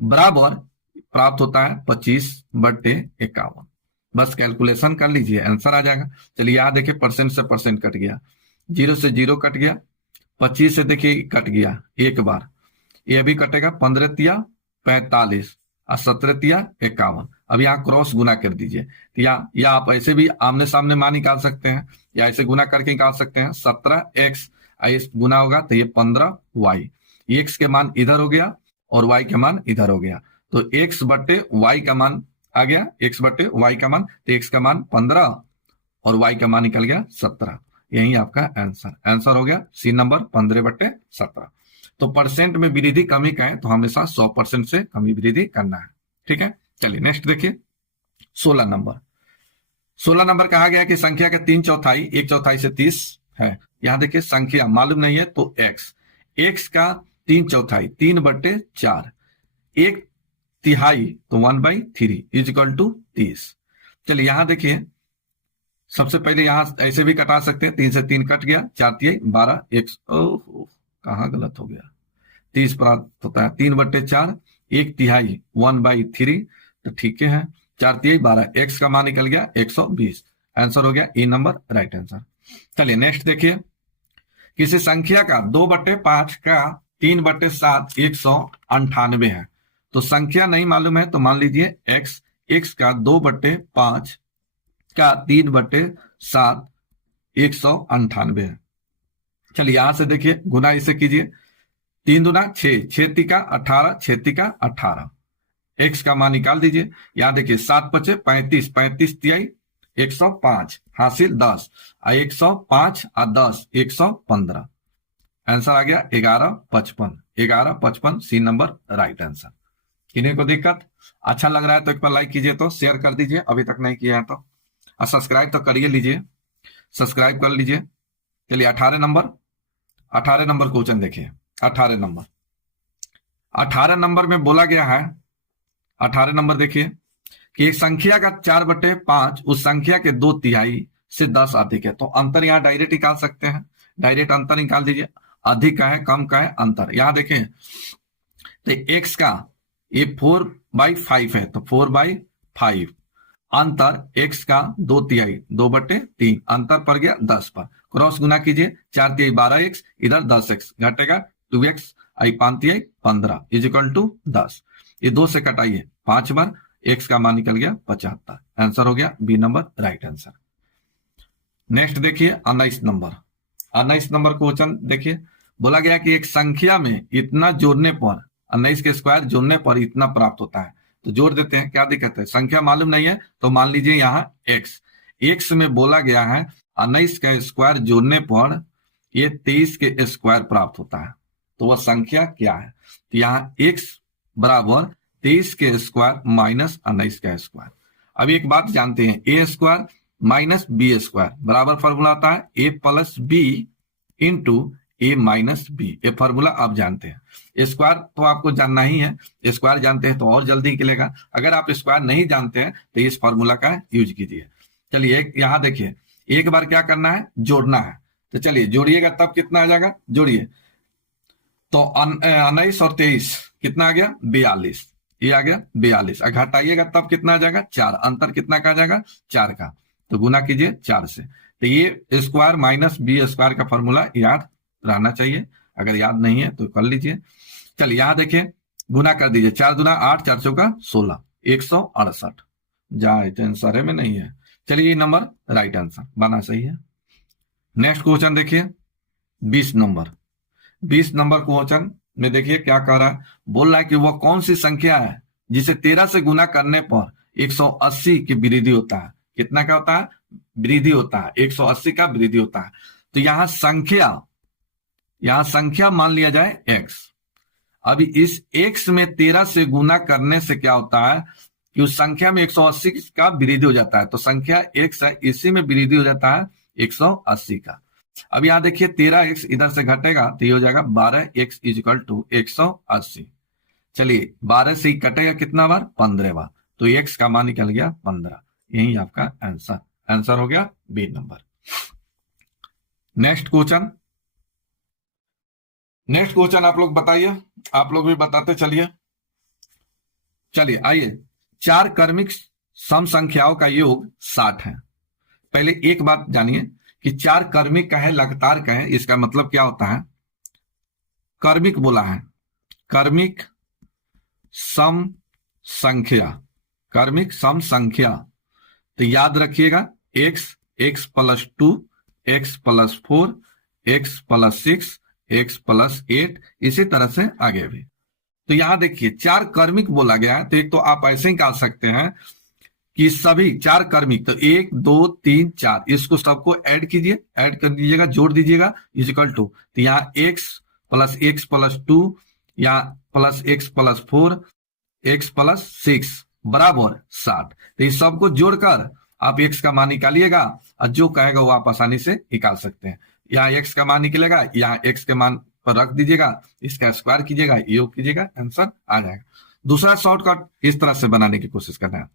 बराबर प्राप्त होता है 25/51। बस कैलकुलेशन कर लीजिए, आंसर आ जाएगा। चलिए यहां देखिए परसेंट से परसेंट कट गया, 0 से 0 कट गया, 25 से देखिए कट गया एक बार, ये भी कटेगा, 15 तिया 45 और 17 तिया 51। अब यहाँ क्रॉस गुना कर दीजिए, या आप ऐसे भी आमने सामने मान निकाल सकते हैं, या ऐसे गुना करके निकाल सकते हैं। 17x गुना होगा तो ये 15y, x के मान इधर हो गया और y के मान इधर हो गया, तो x बट्टे y का मान आ गया, x बट्टे y का मान, तो x का मान 15 और y का मान निकल गया 17। यही आपका आंसर हो गया सी नंबर 15/17। तो परसेंट में वृद्धि कमी का है तो हमेशा 100% से कमी वृद्धि करना है। ठीक है, चलिए नेक्स्ट देखिए 16 नंबर। 16 नंबर कहा गया कि संख्या का 3/4 1/4 से 30 है। यहां देखिए संख्या मालूम नहीं है तो x का 3/4 3/4, 1/3 तो 1/3 इज इक्वल टू 30। चलिए यहां देखिए सबसे पहले यहां ऐसे भी कटा सकते हैं, 3 से 3 कट गया, 4 12 1, कहां गलत हो गया, 30 प्राप्त होता है 3/4, 1/3 1/3, तो ठीक है, 4 12, x का मान निकल गया 120। आंसर हो गया ए नंबर राइट आंसर। चलिए नेक्स्ट देखिए, किसी संख्या का 2/5 का 3/7 198 है। तो संख्या नहीं मालूम है तो मान लीजिए x का 2/5 का 3/7 198 है। चलिए यहां से देखिए गुना इसे कीजिए, 3 दूना 6, 6 तिका 18, 6 तिका 18, x का मान निकाल दीजिए। यहां देखिए 7 5 35, 35 तिहाई 105 हासिल 10, 105 और 10 115। आंसर आ गया 1155, 1155 सी नंबर राइट आंसर। किन्हीं को दिक्कत अच्छा लग रहा है तो एक बार लाइक कीजिए, तो शेयर कर दीजिए अभी तक नहीं किया है तो, और सब्सक्राइब तो करिए लीजिए, सब्सक्राइब कर लीजिए। चलिए 18 नंबर क्वेश्चन देखिए। 18 नंबर में बोला गया है, 18 नंबर देखिए कि एक संख्या का 4/5 उस संख्या के 2/3 से 10 अधिक है। तो अंतर यहाँ डायरेक्ट निकाल सकते हैं, डायरेक्ट अंतर निकाल दीजिए, अधिक का है कम का है अंतर। यहां देखें तो x का ये 4/5 है तो 4/5, अंतर x का 2/3 2/3, अंतर पड़ गया 10 पर, क्रॉस गुना कीजिए, 4 12x, इधर 10x घटेगा 2x, 5 15 इज इक्वल टू 10। ये 2 से कटाइए 5 बार, x का मान निकल गया 75। आंसर हो गया B number right answer. Next देखिए 19 नंबर क्वेश्चन देखिए, बोला गया कि एक संख्या में इतना जोड़ने पर 19 के स्क्वायर जोड़ने पर इतना प्राप्त होता है। तो जोड़ देते हैं, क्या दिक्कत है, संख्या मालूम नहीं है तो मान लीजिए यहाँ x में बोला गया है 19 का स्क्वायर जोड़ने पर ये 23 के स्क्वायर प्राप्त होता है। तो वह संख्या क्या है, तो यहाँ x बराबर 23 के स्क्वायर माइनस 19 का स्क्वायर। अब एक बात जानते हैं, a square minus B square बराबर फॉर्मूला आता है a plus B into a minus B. ये फॉर्मूला आप जानते हैं, स्क्वायर तो आपको जानना ही है, स्क्वायर जानते हैं तो और जल्दी निकलेगा। अगर आप स्क्वायर नहीं जानते हैं तो इस फॉर्मूला का यूज कीजिए। चलिए यहां देखिए, एक बार क्या करना है, जोड़ना है। तो चलिए जोड़िएगा तब कितना आ जाएगा, जोड़िए तो 19 और 23 कितना आ गया 42, ये आ गया 42, घटाइएगा तब कितना आ जाएगा 4, अंतर कितना का आ जाएगा 4 का, तो गुना कीजिए 4 से। तो ये स्क्वायर माइनस बी स्क्वायर का फॉर्मूला याद रहना चाहिए, अगर याद नहीं है तो कर लीजिए। चलिए यहां देखिए गुना कर दीजिए, 4 दूना 8, 4 चौका 16, 168, जहां आंसर में नहीं है। चलिए ये नंबर राइट आंसर बना सही है। नेक्स्ट क्वेश्चन देखिए 20 नंबर क्वेश्चन में देखिए क्या कह रहा है, बोल रहा है कि वह कौन सी संख्या है जिसे 13 से गुना करने पर 180 की वृद्धि होता है। कितना का होता है, वृद्धि होता है, 180 का वृद्धि होता है। तो यहां संख्या मान लिया जाए x। अभी इस x में 13 से गुना करने से क्या होता है कि उस संख्या में 180 का वृद्धि हो जाता है। तो संख्या x है, इसी में वृद्धि हो जाता है 180 का। अब यहां देखिए 13x इधर से घटेगा तो ये हो जाएगा 12x इज इक्वल टू 180। चलिए 12 से कटेगा कितना बार, 15 बार, तो एक्स का मान निकल गया 15। यही आपका आंसर आंसर हो गया B number. Next question, next question आप लोग बताइए, आप लोग भी बताते चलिए। चलिए आइए, 4 क्रमिक सम संख्याओं का योग 60 है। पहले एक बात जानिए कि 4 क्रमिक का है, लगातार का है, इसका मतलब क्या होता है? क्रमिक बोला है, क्रमिक सम संख्या, क्रमिक सम संख्या। तो याद रखिएगा x, x plus 2, x plus 4, x plus 6, x plus 8, इसी तरह से आगे भी। तो यहां देखिए 4 क्रमिक बोला गया है, तो एक तो आप ऐसे ही निकाल सकते हैं कि सभी 4 क्रमिक, तो 1 2 3 4, इसको सबको ऐड कीजिए, ऐड कर दीजिएगा, जोड़ दीजिएगा, इज इक्वल टू, तो यहाँ एक्स प्लस 2, यहाँ plus x plus 4, x plus 6 बराबर 60। तो इस सबको जोड़कर आप एक्स का मान निकालिएगा, और जो कहेगा वो आप आसानी से निकाल सकते हैं। यहाँ एक्स का मान निकलेगा, यहाँ एक्स के मान पर रख दीजिएगा, इसका स्क्वायर कीजिएगा, योग कीजिएगा, आंसर आ जाएगा। दूसरा शॉर्टकट इस तरह से बनाने की कोशिश करना है।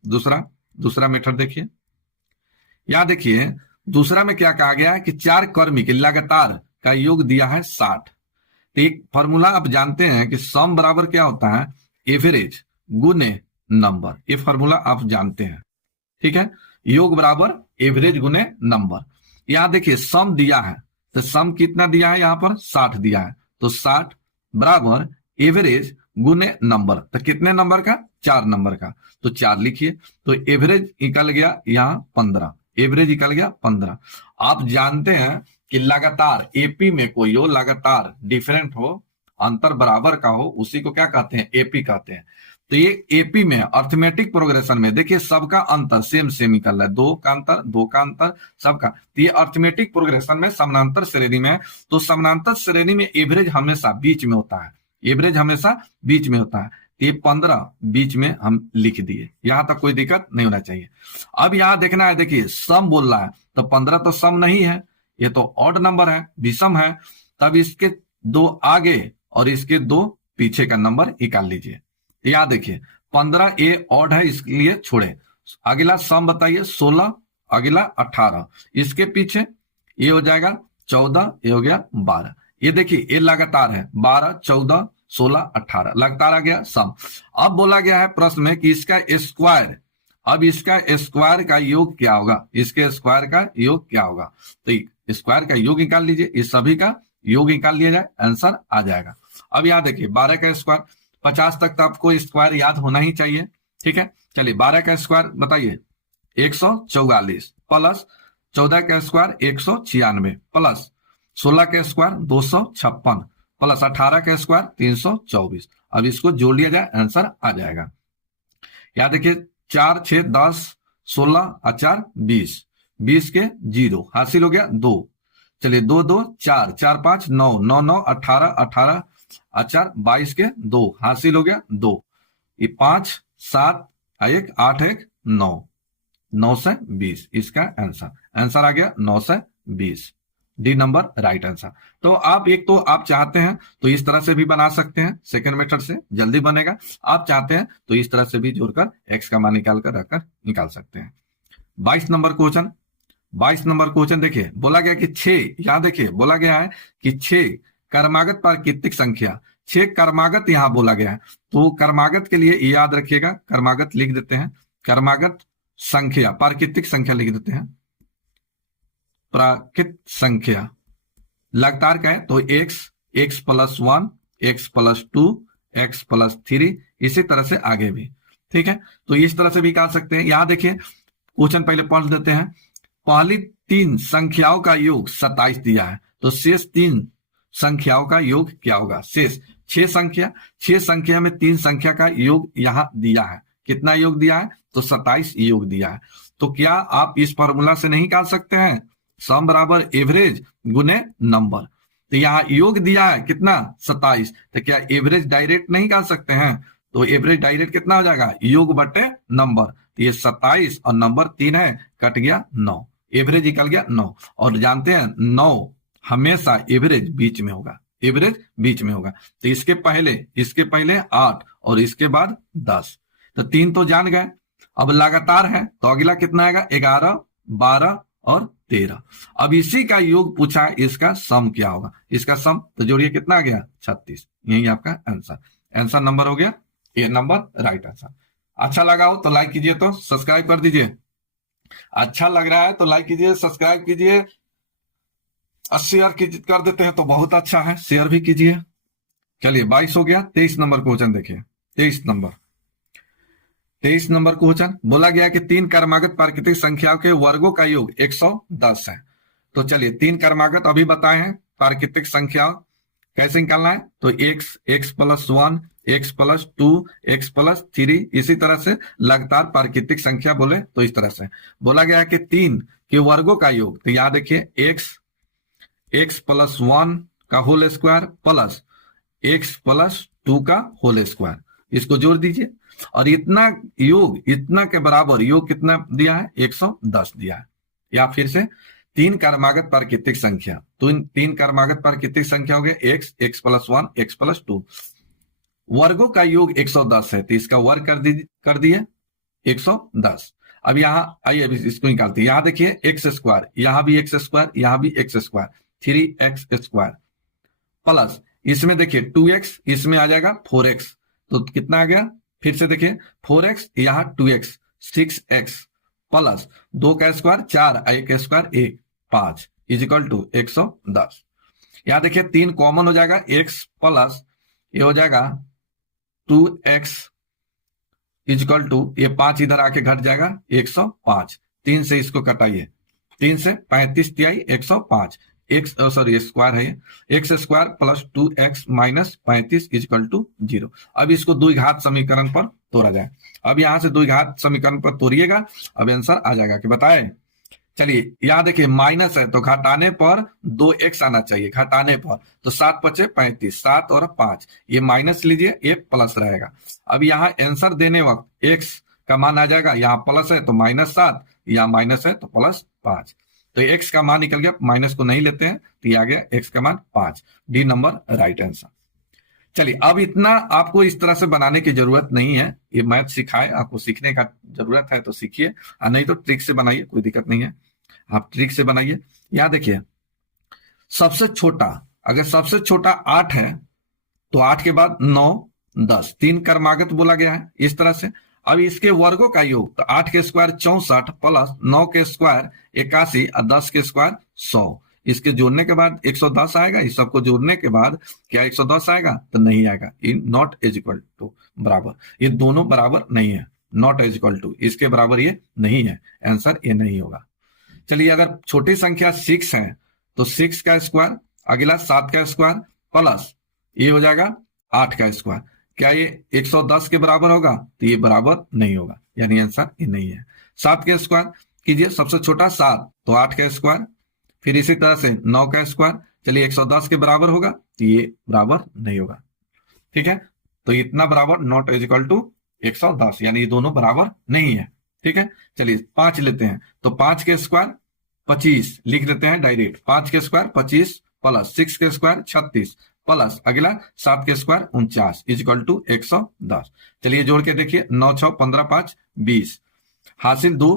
दूसरा मेथड देखिए, यहां देखिए दूसरा में क्या कहा गया है कि 4 क्रमिक लगातार का योग दिया है 60। तो एक फॉर्मूला आप जानते हैं कि सम बराबर क्या होता है? एवरेज गुने नंबर। ये फॉर्मूला आप जानते हैं, ठीक है? योग बराबर एवरेज गुने नंबर। यहां देखिए सम दिया है, तो सम कितना दिया है? यहां पर 60 दिया है, तो 60 बराबर एवरेज गुने नंबर। तो कितने नंबर का? 4 नंबर का, तो 4 लिखिए। तो एवरेज निकल गया यहाँ 15, एवरेज निकल गया 15। आप जानते हैं कि लगातार एपी में कोई हो, लगातार डिफरेंट हो, अंतर बराबर का हो, उसी को क्या कहते हैं? एपी कहते हैं। तो ये एपी में अर्थमेटिक प्रोग्रेशन में देखिए सबका अंतर सेम सेम निकल रहा है, 2 का अंतर, 2 का अंतर, सबका। तो ये अर्थमेटिक प्रोग्रेशन में समानांतर श्रेणी में, तो समानांतर श्रेणी में एवरेज हमेशा बीच में होता है, एवरेज हमेशा बीच में होता है। तो ये 15 बीच में हम लिख दिए, यहां तक कोई दिक्कत नहीं होना चाहिए। अब यहां देखना है, देखिए सम बोल रहा है, तो 15 तो सम नहीं है, ये तो ऑड नंबर है, विषम है। तब इसके 2 आगे और इसके 2 पीछे का नंबर निकाल लीजिए। याद देखिए 15 ए ऑड है, इसलिए छोड़े। अगला सम बताइए 16, अगला 18, इसके पीछे ये हो जाएगा 14, ये हो गया 12। ये देखिए ये लगातार है, 12 14 16 18 लगातार आ गया सम। अब बोला गया है प्रश्न में कि इसका स्क्वायर, अब इसका स्क्वायर का योग क्या होगा? इसके स्क्वायर का योग क्या होगा? तो स्क्वायर का योग निकाल लीजिए, इस सभी का योग निकाल लिया जाए, आंसर आ जाएगा। अब यहां देखिए 12 का स्क्वायर, 50 तक तो आपको स्क्वायर याद होना ही चाहिए, ठीक है? चलिए 12 का स्क्वायर बताइए 144, प्लस 14 का स्क्वायर 196, प्लस 16 का स्क्वायर 256, प्लस 18 का स्क्वायर 324। अब इसको जोड़ लिया जाए, आंसर आ जाएगा। यहां देखिए 4 6 10 16 और 4 20, 20 के 0 हासिल हो गया 2। चलिए 2 2 4 4 5 9 9 9 18 18 4 22 के 2 हासिल हो गया 2। ये 5 7 1 8 1 9, 9 से 20, इसका आंसर आ गया 9 से 20, डी नंबर राइट आंसर। तो आप एक तो आप चाहते हैं तो इस तरह से भी बना सकते हैं, सेकंड मेथड से जल्दी बनेगा। आप चाहते हैं तो इस तरह से भी जोड़कर एक्स का मान निकाल कर रखकर निकाल सकते हैं। 22 नंबर क्वेश्चन, 22 नंबर क्वेश्चन देखिए बोला गया कि 6, यहां देखिए बोला गया है कि 6 क्रमागत प्राकृतिक संख्या, 6 क्रमागत यहां बोला गया है। तो क्रमागत के लिए याद रखिएगा, क्रमागत लिख देते हैं, क्रमागत संख्या, प्राकृतिक संख्या लिख देते हैं, प्राकृत संख्या लगातार का है तो x, x plus 1, x plus 2, x plus 3, इसी तरह से आगे भी, ठीक है? तो इस तरह से भी निकाल सकते हैं। यहां देखिए क्वेश्चन पहले पढ़ देते हैं। पहली 3 संख्याओं का योग 27 दिया है, तो शेष 3 संख्याओं का योग क्या होगा? शेष 6 संख्या, 6 संख्या में 3 संख्या का योग यहां दिया है, कितना योग दिया है? तो 27 योग दिया है। तो क्या आप इस फॉर्मूला से नहीं निकाल सकते हैं? सम बराबर एवरेज गुने नंबर। तो यहाँ योग दिया है कितना? 27, तो क्या एवरेज डायरेक्ट नहीं निकाल सकते हैं? तो एवरेज डायरेक्ट कितना हो जाएगा? योग बटे नंबर। तो ये 27 और नंबर 3 है, कट गया 9, एवरेज निकल गया 9। और जानते हैं 9 हमेशा एवरेज बीच में होगा, एवरेज बीच में होगा। तो इसके पहले 8 और इसके बाद 10, तो 3 तो जान गए। अब लगातार है तो अगला कितना आएगा, 11, 12 और 13। अब इसी का योग पूछा है, इसका सम क्या होगा, इसका सम तो जोड़िए कितना आ गया, 36। यही आपका आंसर, आंसर नंबर हो गया ए नंबर, राइट आंसर। अच्छा लगा हो तो लाइक कीजिए, तो सब्सक्राइब कर दीजिए। अच्छा लग रहा है तो लाइक कीजिए, सब्सक्राइब कीजिए, और शेयर कर देते हैं तो बहुत अच्छा है, शेयर भी कीजिए। चलिए 22 हो गया। 23 नंबर क्वेश्चन देखिए। 23 नंबर क्वेश्चन बोला गया कि 3 क्रमागत प्राकृतिक संख्याओं के वर्गों का योग 110 है। तो चलिए 3 क्रमागत अभी बताए हैं प्राकृतिक संख्या, कैसे निकालना है, तो x plus 1, x plus 2, x plus 3, इसी तरह से लगातार प्राकृतिक संख्या बोले तो इस तरह से बोला गया है कि 3 के वर्गों का योग, तो यहां देखिए x प्लस 1 का whole square plus x plus 2 का होल स्क्वायर, इसको जोड़ दीजिए और इतना योग, इतना के बराबर योग कितना दिया है, 110 दिया है। या फिर से 3 क्रमागत प्राकृतिक संख्या, तो इन 3 क्रमागत प्राकृतिक संख्या हो गया x प्लस 1, x प्लस 2, वर्गों का योग 110 है, तो इसका वर्ग कर दिए 110। अब यहां आइए इसको निकालते हैं। यहां देखिए एक्स स्क्वायर, यहां भी एक्स स्क्वायर, यहां भी x square, 3x square plus इसमें देखिए 2x, इसमें आ जाएगा 4x, तो कितना आ गया, फिर से देखिए 4x, यहां 2x, 6x प्लस 2 का स्क्वायर 4, 1 का स्क्वायर 1, 5 इजिकल टू 110। यहां देखिए 3 कॉमन हो जाएगा, x प्लस ये हो जाएगा 2x इजिकल टू ये 5 इधर आके घट जाएगा 105। 3 से इसको कटाइए, 3 से 35 तिहाई 105, एक्स सॉरी स्क्वायर है ये, x square plus 2x minus 35 is equal to 0। अब इसको द्विघात समीकरण पर तोड़ा जाए। अब यहां से द्विघात समीकरण पर तोड़िएगा, अब आंसर आ जाएगा कि बताए। चलिए यहां देखिए माइनस है तो घटाने पर 2x आना चाहिए, घटाने पर तो 7 बचे 35, 7 और 5 ये माइनस लीजिए, ये प्लस रहेगा। अब यहाँ आंसर देने वक्त x का मान आ जाएगा, यहाँ प्लस है तो -7, यहाँ माइनस है तो +5, तो x का मान निकल गया, माइनस को नहीं लेते हैं तो ये आ गया x का मान 5, डी नंबर राइट आंसर। चलिए अब इतना आपको इस तरह से बनाने की जरूरत नहीं है, ये मैथ सिखाए, आपको सीखने का जरूरत है तो सीखिए, और नहीं तो ट्रिक से बनाइए, कोई दिक्कत नहीं है, आप ट्रिक से बनाइए। यहां देखिए सबसे छोटा, अगर सबसे छोटा 8 है तो 8 के बाद 9, 10, 3 क्रमागत बोला गया है इस तरह से। अब इसके वर्गों का योग, तो 8 के स्क्वायर 64 प्लस 9 के स्क्वायर 81 और 10 के स्क्वायर 100, इसके जोड़ने के बाद 110 आएगा। इस सबको जोड़ने के बाद क्या 110 आएगा, तो नहीं आएगा, इन नॉट इज इक्वल टू बराबर, ये दोनों बराबर नहीं है, नॉट इज इक्वल टू इसके बराबर ये नहीं है, आंसर ये नहीं होगा। चलिए अगर छोटी संख्या 6 है तो 6 का स्क्वायर, अगला 7 का स्क्वायर प्लस ये हो जाएगा 8 का स्क्वायर, क्या ये 110 के बराबर होगा, तो ये बराबर नहीं होगा, यानी आंसर ये नहीं है। 7 के स्क्वायर कीजिए, सबसे छोटा 7 तो 8 का स्क्वायर, फिर इसी तरह से 9 का स्क्वायर, चलिए 110 के बराबर होगा, तो ये बराबर नहीं होगा, ठीक है। तो इतना बराबर नॉट इज इक्वल टू 110, यानी ये दोनों बराबर नहीं है, ठीक है। चलिए 5 लेते हैं, तो 5 के स्क्वायर 25 लिख देते हैं डायरेक्ट, 5 के स्क्वायर 25 प्लस 6 के स्क्वायर 36 प्लस अगला 7 के स्क्वायर 49 इजिकल टू 110। चलिए जोड़ के देखिए, 9 6 15 5 20, हासिल 2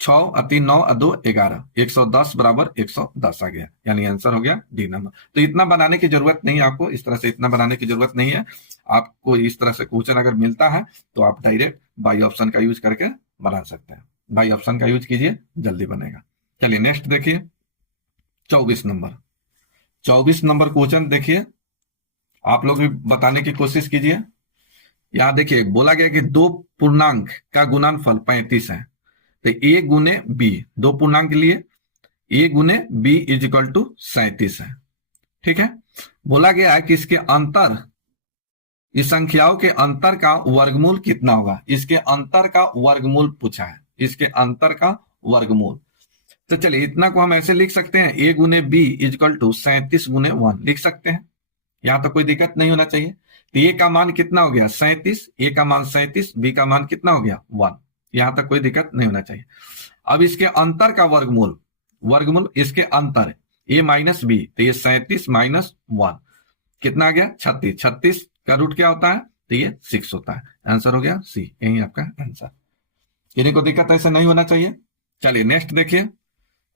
6 और 3 9 और 2 11, 110 बराबर 110 आ गया, यानी आंसर हो गया डी नंबर। तो इतना बनाने की जरूरत नहीं है आपको, इस तरह से इतना बनाने की जरूरत नहीं है आपको। इस तरह से क्वेश्चन अगर मिलता है तो आप डायरेक्ट बाई ऑप्शन का यूज करके बना सकते हैं, बाई ऑप्शन का यूज कीजिए, जल्दी बनेगा। चलिए नेक्स्ट देखिए 24 नंबर क्वेश्चन देखिए, आप लोग भी बताने की कोशिश कीजिए। यहां देखिए बोला गया कि 2 पूर्णांक का गुणनफल 35 है, तो a गुने b, 2 पूर्णांक के लिए a गुने b इज इक्वल टू 37 है, ठीक है। बोला गया है कि इसके अंतर, इस संख्याओं के अंतर का वर्गमूल कितना होगा, इसके अंतर का वर्गमूल पूछा है, इसके अंतर का वर्गमूल। तो चलिए इतना को हम ऐसे लिख सकते हैं, a गुने b इजकल टू 37 गुने 1 लिख सकते हैं, यहां तो कोई दिक्कत नहीं होना चाहिए। तो a का मान कितना हो गया 37, a का मान 37, b का मान कितना हो गया 1, यहां तक कोई दिक्कत नहीं होना चाहिए। अब इसके अंतर का वर्गमूल, वर्गमूल इसके अंतर a माइनस b, तो ये 37 माइनस 1 कितना आ गया 36, 36 का रूट क्या होता है, तो ये 6 होता है, आंसर हो गया सी, यही आपका आंसर। किन्हीं को दिक्कत ऐसे नहीं होना चाहिए। चलिए नेक्स्ट देखिए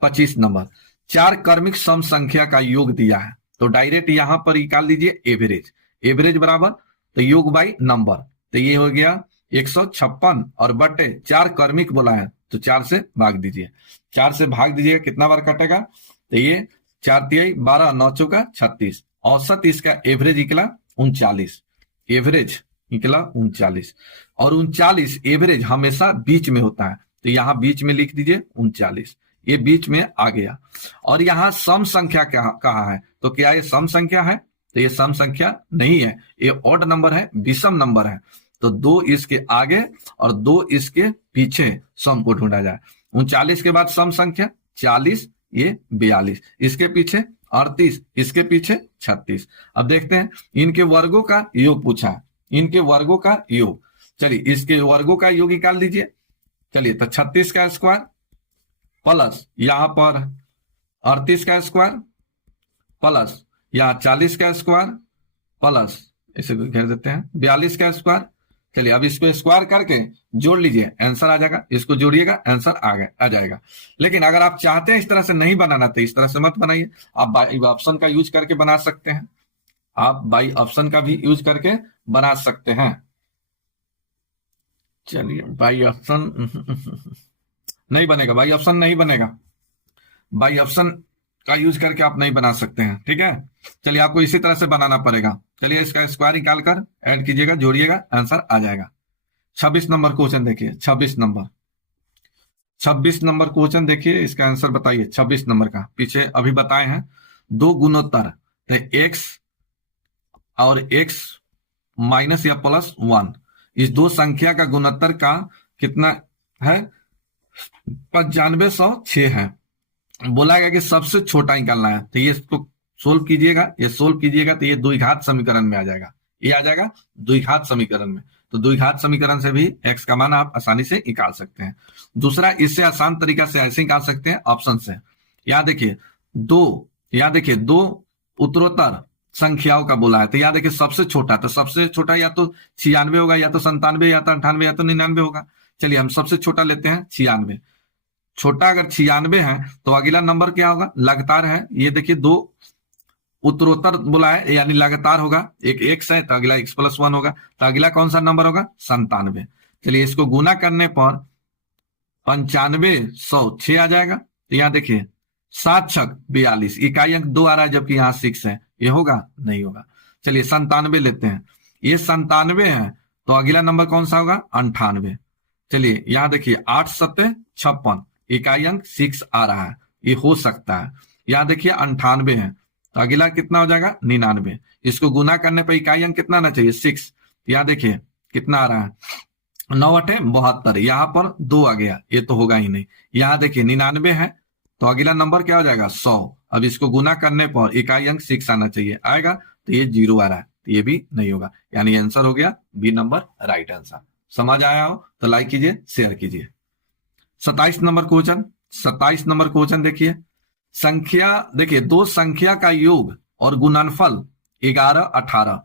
25 नंबर, चार क्रमिक सम संख्या का योग दिया है, तो डायरेक्ट यहां पर निकाल लीजिए एवरेज। एवरेज बराबर तो योग बाई नंबर, तो ये हो गया 156 और बटे चार क्रमिक बोला है तो 4 से भाग दीजिए। 4 से भाग दीजिएगा कितना बार कटेगा, तो ये 4 तिहाई 12 9 चौका 36, औसत इसका एवरेज निकला 39, एवरेज निकला 39, और 39 एवरेज हमेशा बीच में होता है, तो यहां बीच में लिख दीजिए 39, ये बीच में आ गया। और यहां सम संख्या कहा है, तो क्या ये सम संख्या है, तो ये सम संख्या नहीं है, ये ऑड नंबर है, विषम नंबर है, तो 2 इसके आगे और 2 इसके पीछे सम को ढूंढा जाए। 39 के बाद सम संख्या 40, ये 42, इसके पीछे 38, इसके पीछे 36। अब देखते हैं इनके वर्गों का योग पूछा है, इनके वर्गों का योग। चलिए इसके वर्गों का योग निकाल दीजिए। चलिए तो 36 का स्क्वायर प्लस यहां पर 38 का स्क्वायर प्लस यहां 40 का स्क्वायर प्लस इसे घेर देते हैं 42 का स्क्वायर। चलिए अब इसको स्क्वायर करके जोड़ लीजिए, आंसर आ जाएगा, इसको जोड़िएगा आंसर आ जाएगा। लेकिन अगर आप चाहते हैं इस तरह से नहीं बनाना तो इस तरह से मत बनाइए, आप बाई ऑप्शन का यूज करके बना सकते हैं, आप बाई ऑप्शन का भी यूज करके बना सकते हैं। चलिए बाई ऑप्शन नहीं बनेगा, बाई ऑप्शन नहीं बनेगा, बाई ऑप्शन का यूज करके आप नहीं बना सकते हैं, ठीक है। चलिए आपको इसी तरह से बनाना पड़ेगा। चलिए इसका स्क्वायर निकाल कर ऐड कीजिएगा, जोड़िएगा, आंसर आ जाएगा। 26 नंबर क्वेश्चन देखिए, 26 नंबर क्वेश्चन देखिए, इसका आंसर बताइए। 26 नंबर का पीछे अभी बताए हैं, दो गुणोत्तर तो एक्स और एक्स माइनस या प्लस 1, इस दो संख्या का गुणोत्तर का कितना है, 9506 है। बोला गया कि सबसे छोटा निकालना है, तो ये इसको सोल्व कीजिएगा, ये सोल्व कीजिएगा तो ये द्विघात समीकरण में आ जाएगा, ये आ जाएगा द्विघात समीकरण में। तो द्विघात समीकरण से भी x का मान आप आसानी से निकाल सकते हैं। दूसरा इससे आसान तरीका से ऐसे निकाल सकते हैं ऑप्शन से। यहां देखिए दो उत्तरोत्तर संख्याओं का बोला है, तो यहां देखिए सबसे छोटा, तो सबसे छोटा या तो 96 होगा, या तो 97, या तो 98, या तो 99 होगा। चलिए हम सबसे छोटा लेते हैं 96। छोटा अगर 96 है तो अगला नंबर क्या होगा, लगातार है, ये देखिए दो उत्तरोत्तर बोला है यानी लगातार होगा, एक एक्स है तो अगला x + 1 होगा, तो अगला कौन सा नंबर होगा, 97। चलिए इसको गुना करने पर 9506 आ जाएगा। तो यहाँ देखिए 7 छक 42, इकाई अंक 2 आ रहा है जबकि यहाँ 6 है, ये होगा नहीं होगा। चलिए 97 लेते हैं, ये 97 है तो अगला नंबर कौन सा होगा, 98। चलिए यहाँ देखिए 8 7 56, इकाई अंक 6 आ रहा है, ये हो सकता है। यहाँ देखिए 98 है तो अगला कितना हो जाएगा, 99। इसको गुना करने पर इकाई अंक कितना आना चाहिए, 6। यहाँ देखिए कितना आ रहा है, 9 8 72, यहाँ पर 2 आ गया, ये तो होगा ही नहीं। यहाँ देखिए 99 है तो अगला नंबर क्या हो जाएगा, 100। अब इसको गुना करने पर इकाई अंक 6 आना चाहिए, आएगा तो ये 0 आ रहा है, तो ये भी नहीं होगा, यानी आंसर हो गया बी नंबर राइट आंसर। समझ आया हो तो लाइक कीजिए, शेयर कीजिए। 27 नंबर क्वेश्चन देखिए, संख्या देखिए दो संख्या का योग और गुणनफल 11 18,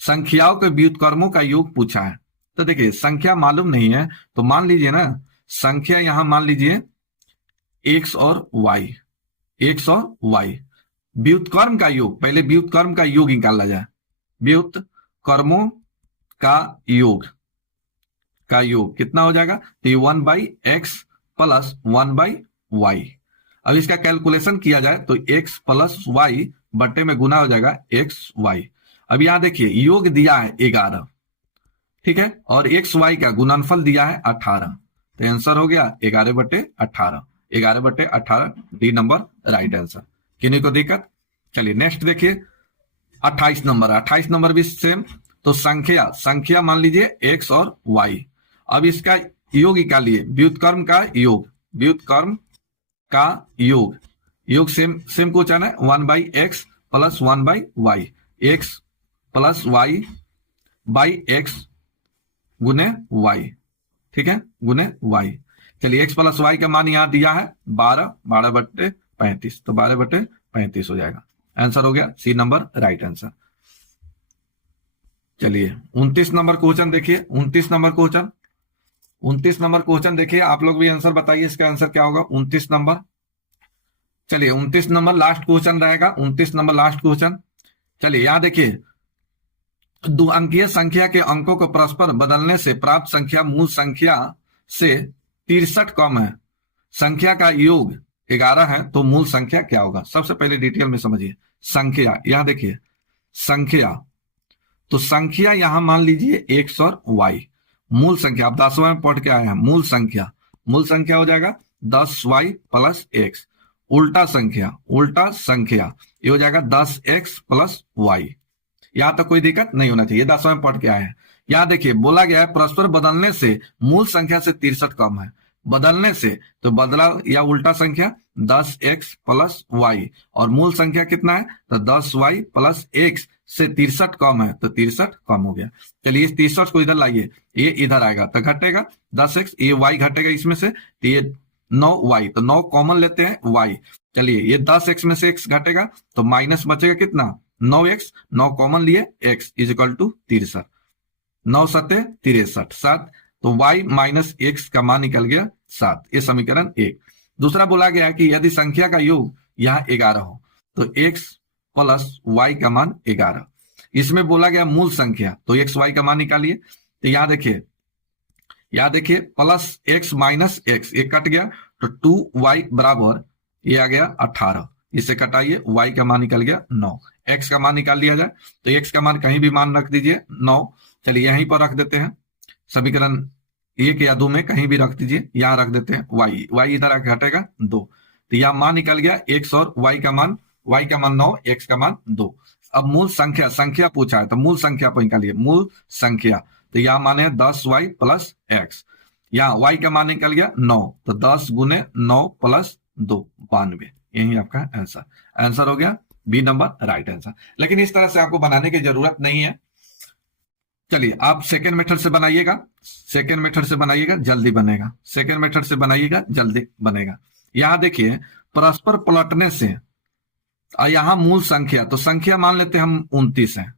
संख्याओं के व्युत्क्रमों का योग पूछा है। तो देखिए संख्या मालूम नहीं है तो मान लीजिए ना, संख्या यहां मान लीजिए x और y, व्युत्क्रम का योग, पहले व्युत्क्रम का योग निकाला जाए, व्युत्क्रमों का योग कितना हो जाएगा, तो 1/x + 1/y। अब इसका कैलकुलेशन किया जाए तो x + y बटे में गुना हो जाएगा xy। अब यहां देखिए योग दिया है 11, ठीक है, और xy का गुणनफल दिया है 18, तो आंसर हो गया 11/18, 11/18 डी नंबर राइट आंसर। किन्हीं को दिक्कत। चलिए नेक्स्ट देखिए 28 नंबर भी सेम। तो संख्या मान लीजिए x और y, अब इसका योग निकालिए, व्युत्क्रम का योग सेम क्वेश्चन है, 1/x + 1/y, x + y/x गुने y, ठीक है, गुने y। चलिए x + y का मान यहां दिया है 12/35, तो 12/35 हो जाएगा, आंसर हो गया सी नंबर राइट आंसर। चलिए 29 नंबर क्वेश्चन देखिए, 29 नंबर क्वेश्चन, 29 नंबर क्वेश्चन देखिए, आप लोग भी आंसर बताइए, इसका आंसर क्या होगा 29 नंबर। चलिए 29 नंबर लास्ट क्वेश्चन रहेगा, 29 नंबर लास्ट क्वेश्चन। चलिए यहां देखिए, दो अंकीय संख्या के अंकों को परस्पर बदलने से प्राप्त संख्या मूल संख्या से 63 कम है, संख्या का योग 11 है, तो मूल संख्या क्या होगा। सबसे पहले डिटेल में समझिए संख्या। यहां देखिए संख्या, तो संख्या यहां मान लीजिए एक्स और वाई। मूल संख्या आप 10वां में पढ़ के आए हैं, मूल संख्या, मूल संख्या हो जाएगा 10y प्लस एक्स। उल्टा संख्या, उल्टा संख्या ये हो जाएगा 10x प्लस वाई। यहां तक कोई दिक्कत नहीं होना चाहिए, 10वां में पढ़ के आए हैं। यहां देखिए बोला गया है परस्पर बदलने से मूल संख्या से 63 कम है। बदलने से तो बदला या उल्टा संख्या 10x प्लस वाई, और मूल संख्या कितना है तो 10y प्लस एक्स से 63 कम है, तो 63 कम हो गया। चलिए इस 63 को इधर लाइए, ये इधर आएगा तो घटेगा 10x, ये y घटेगा इसमें से, तो ये 9y, तो 9 कॉमन लेते हैं y। चलिए ये 10x में से x घटेगा तो माइनस बचेगा कितना 9x, 9 कॉमन लिए x इज इक्वल टू 63, 9 सत्ते 63 7, तो y माइनस एक्स का मान निकल गया 7। ये समीकरण 1। दूसरा बोला गया है कि यदि संख्या का योग यहाँ 11 हो तो x प्लस y का मान 11। इसमें बोला गया मूल संख्या, तो x y का मान निकालिए। तो यहां देखिए प्लस x माइनस एक्स, ये कट गया तो 2y बराबर ये आ गया 18, इसे कटाइए, y का मान निकल गया 9। x का मान निकाल लिया जाए तो x का मान कहीं भी मान रख दीजिए 9। चलिए यहीं पर रख देते हैं, समीकरण 1 या 2 में कहीं भी रख दीजिए, यहां रख देते हैं y इधर आके घटेगा 2, तो यहां मान निकल गया x और y का मान 9, x का मान 2। अब मूल संख्या पूछा है तो मूल संख्या पर निकालिए, मूल संख्या, तो यहां माने 10y प्लस एक्स, यहाँ y का मान निकल गया 9, तो 10 गुने 9 प्लस 2 92, यही आपका आंसर हो गया बी नंबर राइट आंसर। लेकिन इस तरह से आपको बनाने की जरूरत नहीं है। चलिए आप सेकेंड मेथड से बनाइएगा, सेकेंड मेथड से बनाइएगा जल्दी बनेगा, सेकेंड मेथड से बनाइएगा जल्दी बनेगा। यहां देखिए परस्पर पलटने से, यहां मूल संख्या, तो संख्या मान लेते हैं हम 29 है,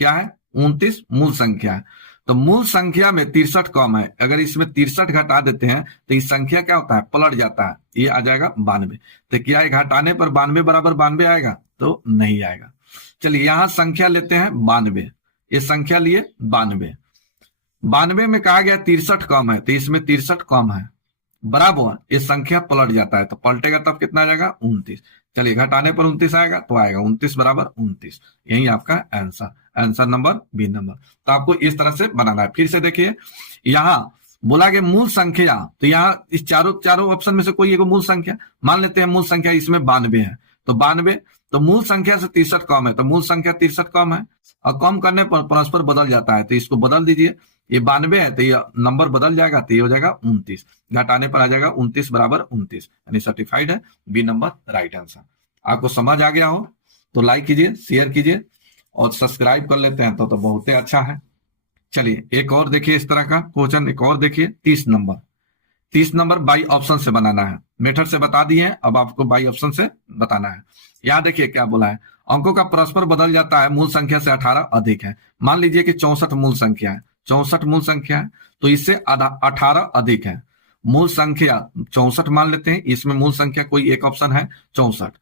क्या है 29 मूल संख्या है, तो मूल संख्या में 63 कम है। अगर इसमें 63 घटा देते हैं तो इस संख्या क्या होता है पलट जाता है, ये आ जाएगा 92। तो क्या है घटाने पर 92 बराबर 92 आएगा, तो नहीं आएगा। चलिए यहां संख्या लेते हैं 92, ये संख्या लिए 92 में कहा गया 63 कम है, तो इसमें 63 कम है बराबर ये संख्या पलट जाता है, तो पलटेगा तब कितना आ जाएगा 29। चलिए घटाने पर 29 आएगा तो आएगा 29 बराबर 29, यही आपका आंसर नंबर बी नंबर। तो आपको इस तरह से बनाना है। फिर से देखिए यहां बोला गया मूल संख्या, तो यहाँ इस चारों ऑप्शन में से कोई एक मूल संख्या मान लेते हैं, मूल संख्या इसमें 92 है, तो 92, तो मूल संख्या से 63 कम है, तो मूल संख्या 63 कम है, और कम करने पर परस्पर बदल जाता है, तो इसको बदल दीजिए, ये 92 है तो ये नंबर बदल जाएगा, तो ये हो जाएगा 29, घटाने पर आ जाएगा 29 बराबर 29, यानी सर्टिफाइड है बी नंबर राइट आंसर। आपको समझ आ गया हो तो लाइक कीजिए, शेयर कीजिए और सब्सक्राइब कर लेते हैं तो बहुत ही अच्छा है। चलिए एक और देखिए इस तरह का क्वेश्चन, एक और देखिए 30 नंबर बाई ऑप्शन से बनाना है। मेथड से बता दिए, अब आपको बाई ऑप्शन से बताना है। यहां देखिए क्या बोला है, अंकों का परस्पर बदल जाता है मूल संख्या से 18 अधिक है। मान लीजिए कि 64 मूल संख्या है, 64 मूल संख्या है, तो इससे 18 अधिक है। मूल संख्या 64 मान लेते हैं, इसमें मूल संख्या कोई एक ऑप्शन है 64,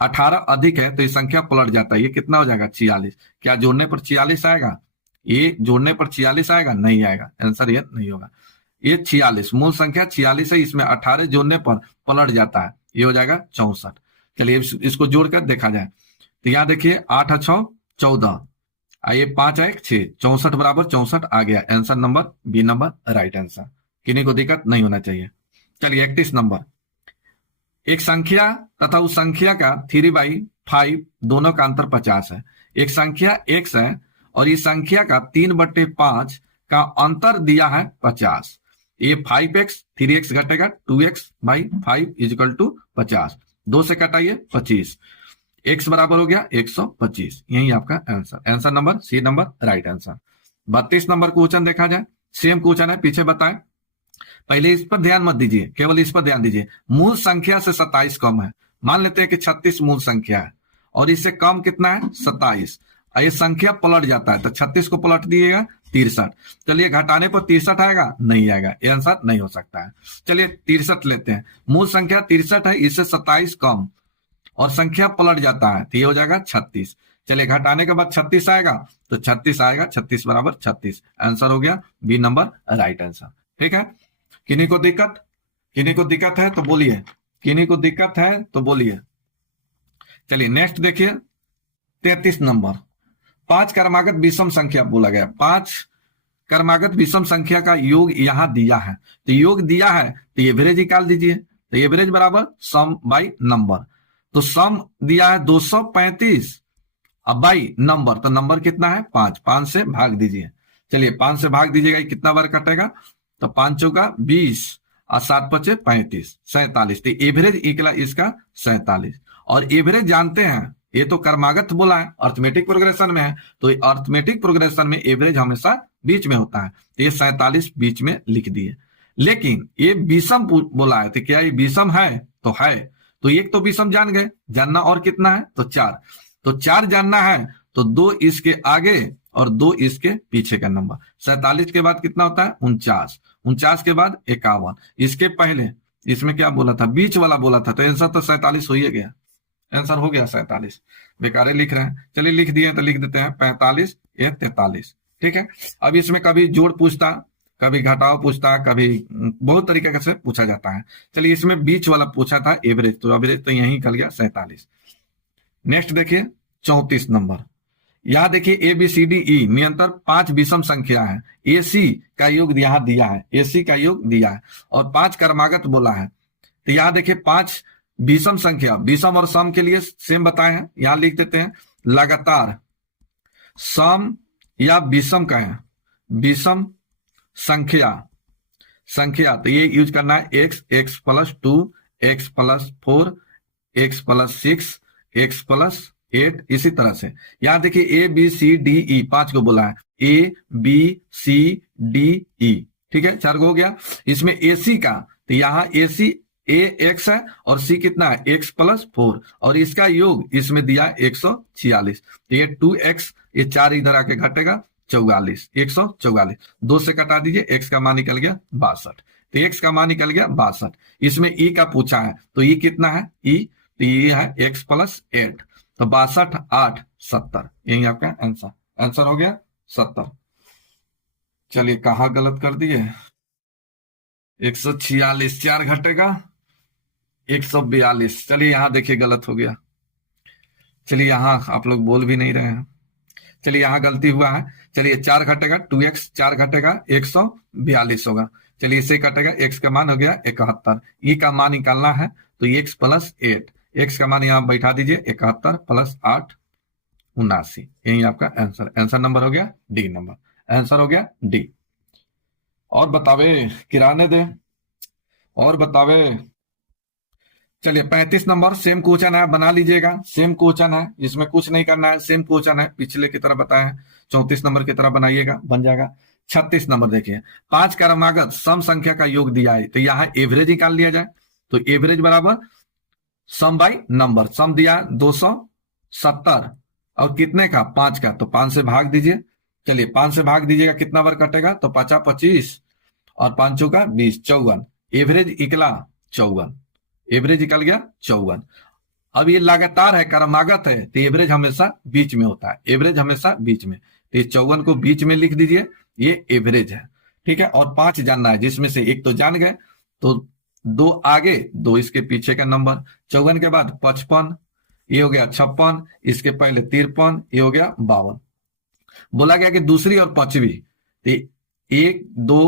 18 अधिक है, तो ये संख्या पलट जाता है, ये कितना हो जाएगा 46। क्या जोड़ने पर 46 आएगा, ये जोड़ने पर 46 आएगा, नहीं आएगा, आंसर ये नहीं होगा। ये 46 मूल संख्या 46 है, इसमें 18 जोड़ने पर पलट जाता है, ये हो जाएगा 64। चलिए इसको जोड़कर देखा जाए, तो यहां देखिए 8 और 6 14, आइए 5 और 1 6, 64 बराबर 64 आ गया, answer number B number right answer, किन्हीं को दिक्कत नहीं होना चाहिए। चलिए 31 नंबर, एक संख्या तथा उस संख्या का 3/5 दोनों का अंतर 50 है। एक संख्या x है और इस संख्या का 3/5 का अंतर दिया है 50। ये 5x 3x घटेगा 2x/5 इज इक्वल टू 50, 2 से कटाइए 25, x बराबर हो गया 125, यही आपका answer number C number right answer. 32 number question देखा जाए, सेम क्वेश्चन है, पीछे बताएं, पहले इस पर ध्यान मत दीजिए, केवल इस पर ध्यान दीजिए। मूल संख्या से 27 कम है, मान लेते हैं कि 36 मूल संख्या है और इससे कम कितना है 27, ये संख्या पलट जाता है, तो 36 को पलट दिएगा 63। चलिए घटाने पर 63 आएगा, नहीं आएगा, ये आंसर नहीं हो सकता है। चलिए 63 लेते हैं, मूल संख्या 63 है, इससे 27 कम और संख्या पलट जाता है तो ये हो जाएगा 36। चलिए घटाने के बाद 36 आएगा तो 36 आएगा, 36 बराबर 36। आंसर हो गया बी नंबर राइट आंसर। ठीक है, किन्हीं को दिक्कत, किन्हीं को दिक्कत है तो बोलिए, किन्हीं को दिक्कत है तो बोलिए। चलिए नेक्स्ट देखिए 33 नंबर, 5 क्रमागत विषम संख्या बोला गया, 5 क्रमागत विषम संख्या का योग यहां दिया है, तो योग दिया है तो एवरेज निकाल दीजिए, तो एवरेज बराबर सम बाई नंबर, तो सम दिया है 235, अब बाई नंबर, तो नंबर कितना है 5, 5 से भाग दीजिए। चलिए 5 से भाग दीजिएगा, कितना बार कटेगा, तो 5 चौका 20 और 7 पचे 35, 47, तो एवरेज निकला इसका 47। और एवरेज जानते हैं, ये तो क्रमागत बोला है, अर्थमेटिक प्रोग्रेशन में है, तो अर्थमेटिक प्रोग्रेशन में एवरेज हमेशा बीच में होता है, तो ये 47 बीच में लिख दिए। लेकिन ये विषम बोला है, तो क्या ये विषम है, तो है, तो एक तो विषम जान गए, जानना और कितना है, तो 4, तो 4 जानना है, तो 2 इसके आगे और 2 इसके पीछे का नंबर। 47 के बाद कितना होता है 49, 49 के बाद 51, इसके पहले इसमें क्या बोला था, बीच वाला बोला था, तो आंसर तो 47 हो ही गया, आंसर हो गया 47। बेकारे लिख रहे हैं, चलिए लिख दिए तो लिख देते हैं 45 ये 43। ठीक है, अब इसमें कभी जोड़ पूछता, कभी घटाव पूछता, कभी बहुत तरीके से पूछा जाता है। चलिए इसमें बीच वाला पूछा था एवरेज, तो एवरेज तो यही निकल गया 47। नेक्स्ट देखिए 34 नंबर, यहां देखिए A B C D E निरंतर 5 विषम संख्या है, ए सी का योग यहां दिया है, ए सी का योग दिया है और 5 क्रमागत बोला है, तो यहां देखिए 5 विषम संख्या, विषम और सम के लिए सेम बताए हैं, यहां लिख देते हैं लगातार सम या विषम का है, विषम संख्या, संख्या, तो ये यूज करना है x, x plus 2, x plus 4, x plus 6, x plus 8, इसी तरह से। यहां देखिए A B C D E 5 को बोला है, A B C D E, ठीक है 4 को हो गया। इसमें ए सी का, तो यहां ए सी ए एक्स है और सी कितना है एक्स प्लस 4 और इसका योग इसमें दिया 146, तो ये 2x, ये 4 इधर आके घटेगा 44, 144, 2 से कटा दीजिए, x का मान निकल गया 62, तो x का मान निकल गया 62। इसमें e का पूछा है, तो e कितना है e, तो ये है x प्लस 8, तो 62 8 70, यही आपका आंसर, आंसर हो गया 70। चलिए कहां गलत कर दिए, 146, 4 घटेगा 142, चलिए यहां देखिए गलत हो गया, चलिए यहां आप लोग बोल भी नहीं रहे हैं, चलिए यहां गलती हुआ है, चलिए 4 घटेगा 2x, 4 घटेगा 142 होगा, चलिए इसे कटेगा, x का मान हो गया 71, e का मान निकालना है तो x प्लस 8, x का मान यहां बैठा दीजिए 71 प्लस 8 79, यही आपका आंसर, आंसर नंबर हो गया डी नंबर, आंसर हो गया डी। और बतावे किराने दे, और बतावे। चलिए 35 नंबर सेम क्वेश्चन है, बना लीजिएगा, सेम क्वेश्चन है, इसमें कुछ नहीं करना है, सेम क्वेश्चन है, पिछले की तरह बताया है, 34 नंबर की तरह बनाइएगा, बन जाएगा। 36 नंबर देखिए, 5 क्रमागत सम संख्या का योग दिया है, तो यहाँ एवरेज निकाल लिया जाए, तो एवरेज बराबर सम बाई नंबर, सम दिया 270 और कितने का 5 का, तो 5 से भाग दीजिए, चलिए 5 से भाग दीजिएगा, कितना बार कटेगा, तो 5 25 और 5 का 20, 54, एवरेज निकला 54, एवरेज निकल गया 54। अब ये लगातार है, क्रमागत है, तो एवरेज हमेशा बीच में होता है, एवरेज हमेशा बीच में, तो 54 को बीच में लिख दीजिए, ये एवरेज है। ठीक है, और 5 जानना है, जिसमें से एक तो जान गए, तो 2 आगे 2 इसके पीछे का नंबर, 54 के बाद 55, ये हो गया 56, इसके पहले 53, ये हो गया 52। बोला गया कि दूसरी और पांचवी, तो 1 2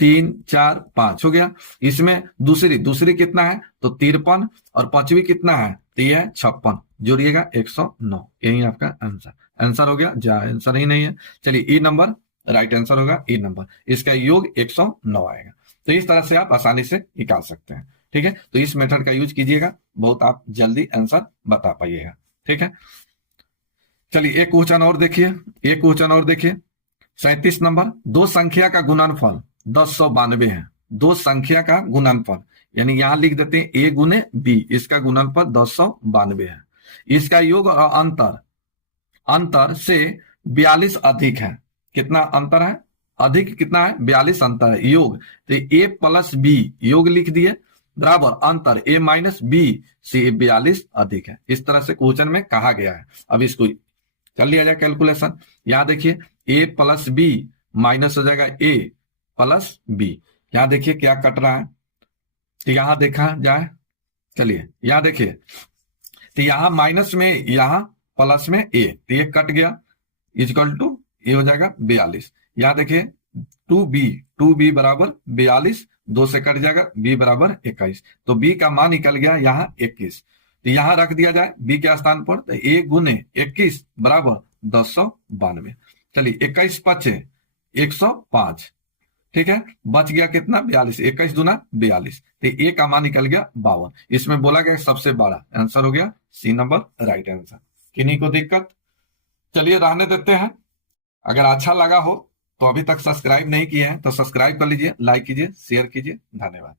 3 4 5 हो गया, इसमें दूसरी कितना है, तो 53 और पांचवी कितना है, तो ये 56, जोड़िएगा 109, यही आपका आंसर, आंसर हो गया, जा आंसर ही नहीं है। चलिए ई नंबर राइट आंसर होगा, ई नंबर, इसका योग 109 आएगा। तो इस तरह से आप आसानी से निकाल सकते हैं। ठीक है, तो इस मेथड का यूज कीजिएगा, बहुत आप जल्दी आंसर बता पाइएगा। ठीक है, चलिए एक क्वेश्चन और देखिए, एक क्वेश्चन और देखिए 37 नंबर, 2 संख्या का गुणनफल 1092 है, 2 संख्या का गुणनफल, यानी यहां लिख देते हैं ए गुने बी, इसका गुणनफल 1092 है, इसका योग और अंतर से 42 अधिक है, कितना अंतर है, अधिक कितना है, 42 अंतर है, योग तो ए प्लस बी योग लिख दिए बराबर अंतर ए माइनस बी से 42 अधिक है। इस तरह से क्वेश्चन में कहा गया है। अब इसको कर लिया जाए कैलकुलेशन। यहां देखिए ए प्लस बी माइनस हो जाएगा ए प्लस बी। यहां देखिए क्या कट रहा है, तो यहां देखा जाए, चलिए यहां देखिए, तो यहां माइनस में यहां प्लस में ए, तो ये कट गया, इजकल टू ये हो जाएगा 42। यहां देखिए 2b बराबर 42, 2 से कट जाएगा, b बराबर 21, तो b का मान निकल गया यहाँ 21। तो यहां रख दिया जाए b के स्थान पर, तो a गुने 21 बराबर 1092। चलिए 21 पचे 105, ठीक है, बच गया कितना 42, 21 दूना 42, तो a का मान निकल गया 52। इसमें बोला गया सबसे बड़ा, आंसर हो गया सी नंबर राइट आंसर। किन्हीं को दिक्कत, चलिए रहने देते हैं। अगर अच्छा लगा हो तो अभी तक सब्सक्राइब नहीं किए हैं तो सब्सक्राइब कर लीजिए, लाइक कीजिए, शेयर कीजिए। धन्यवाद।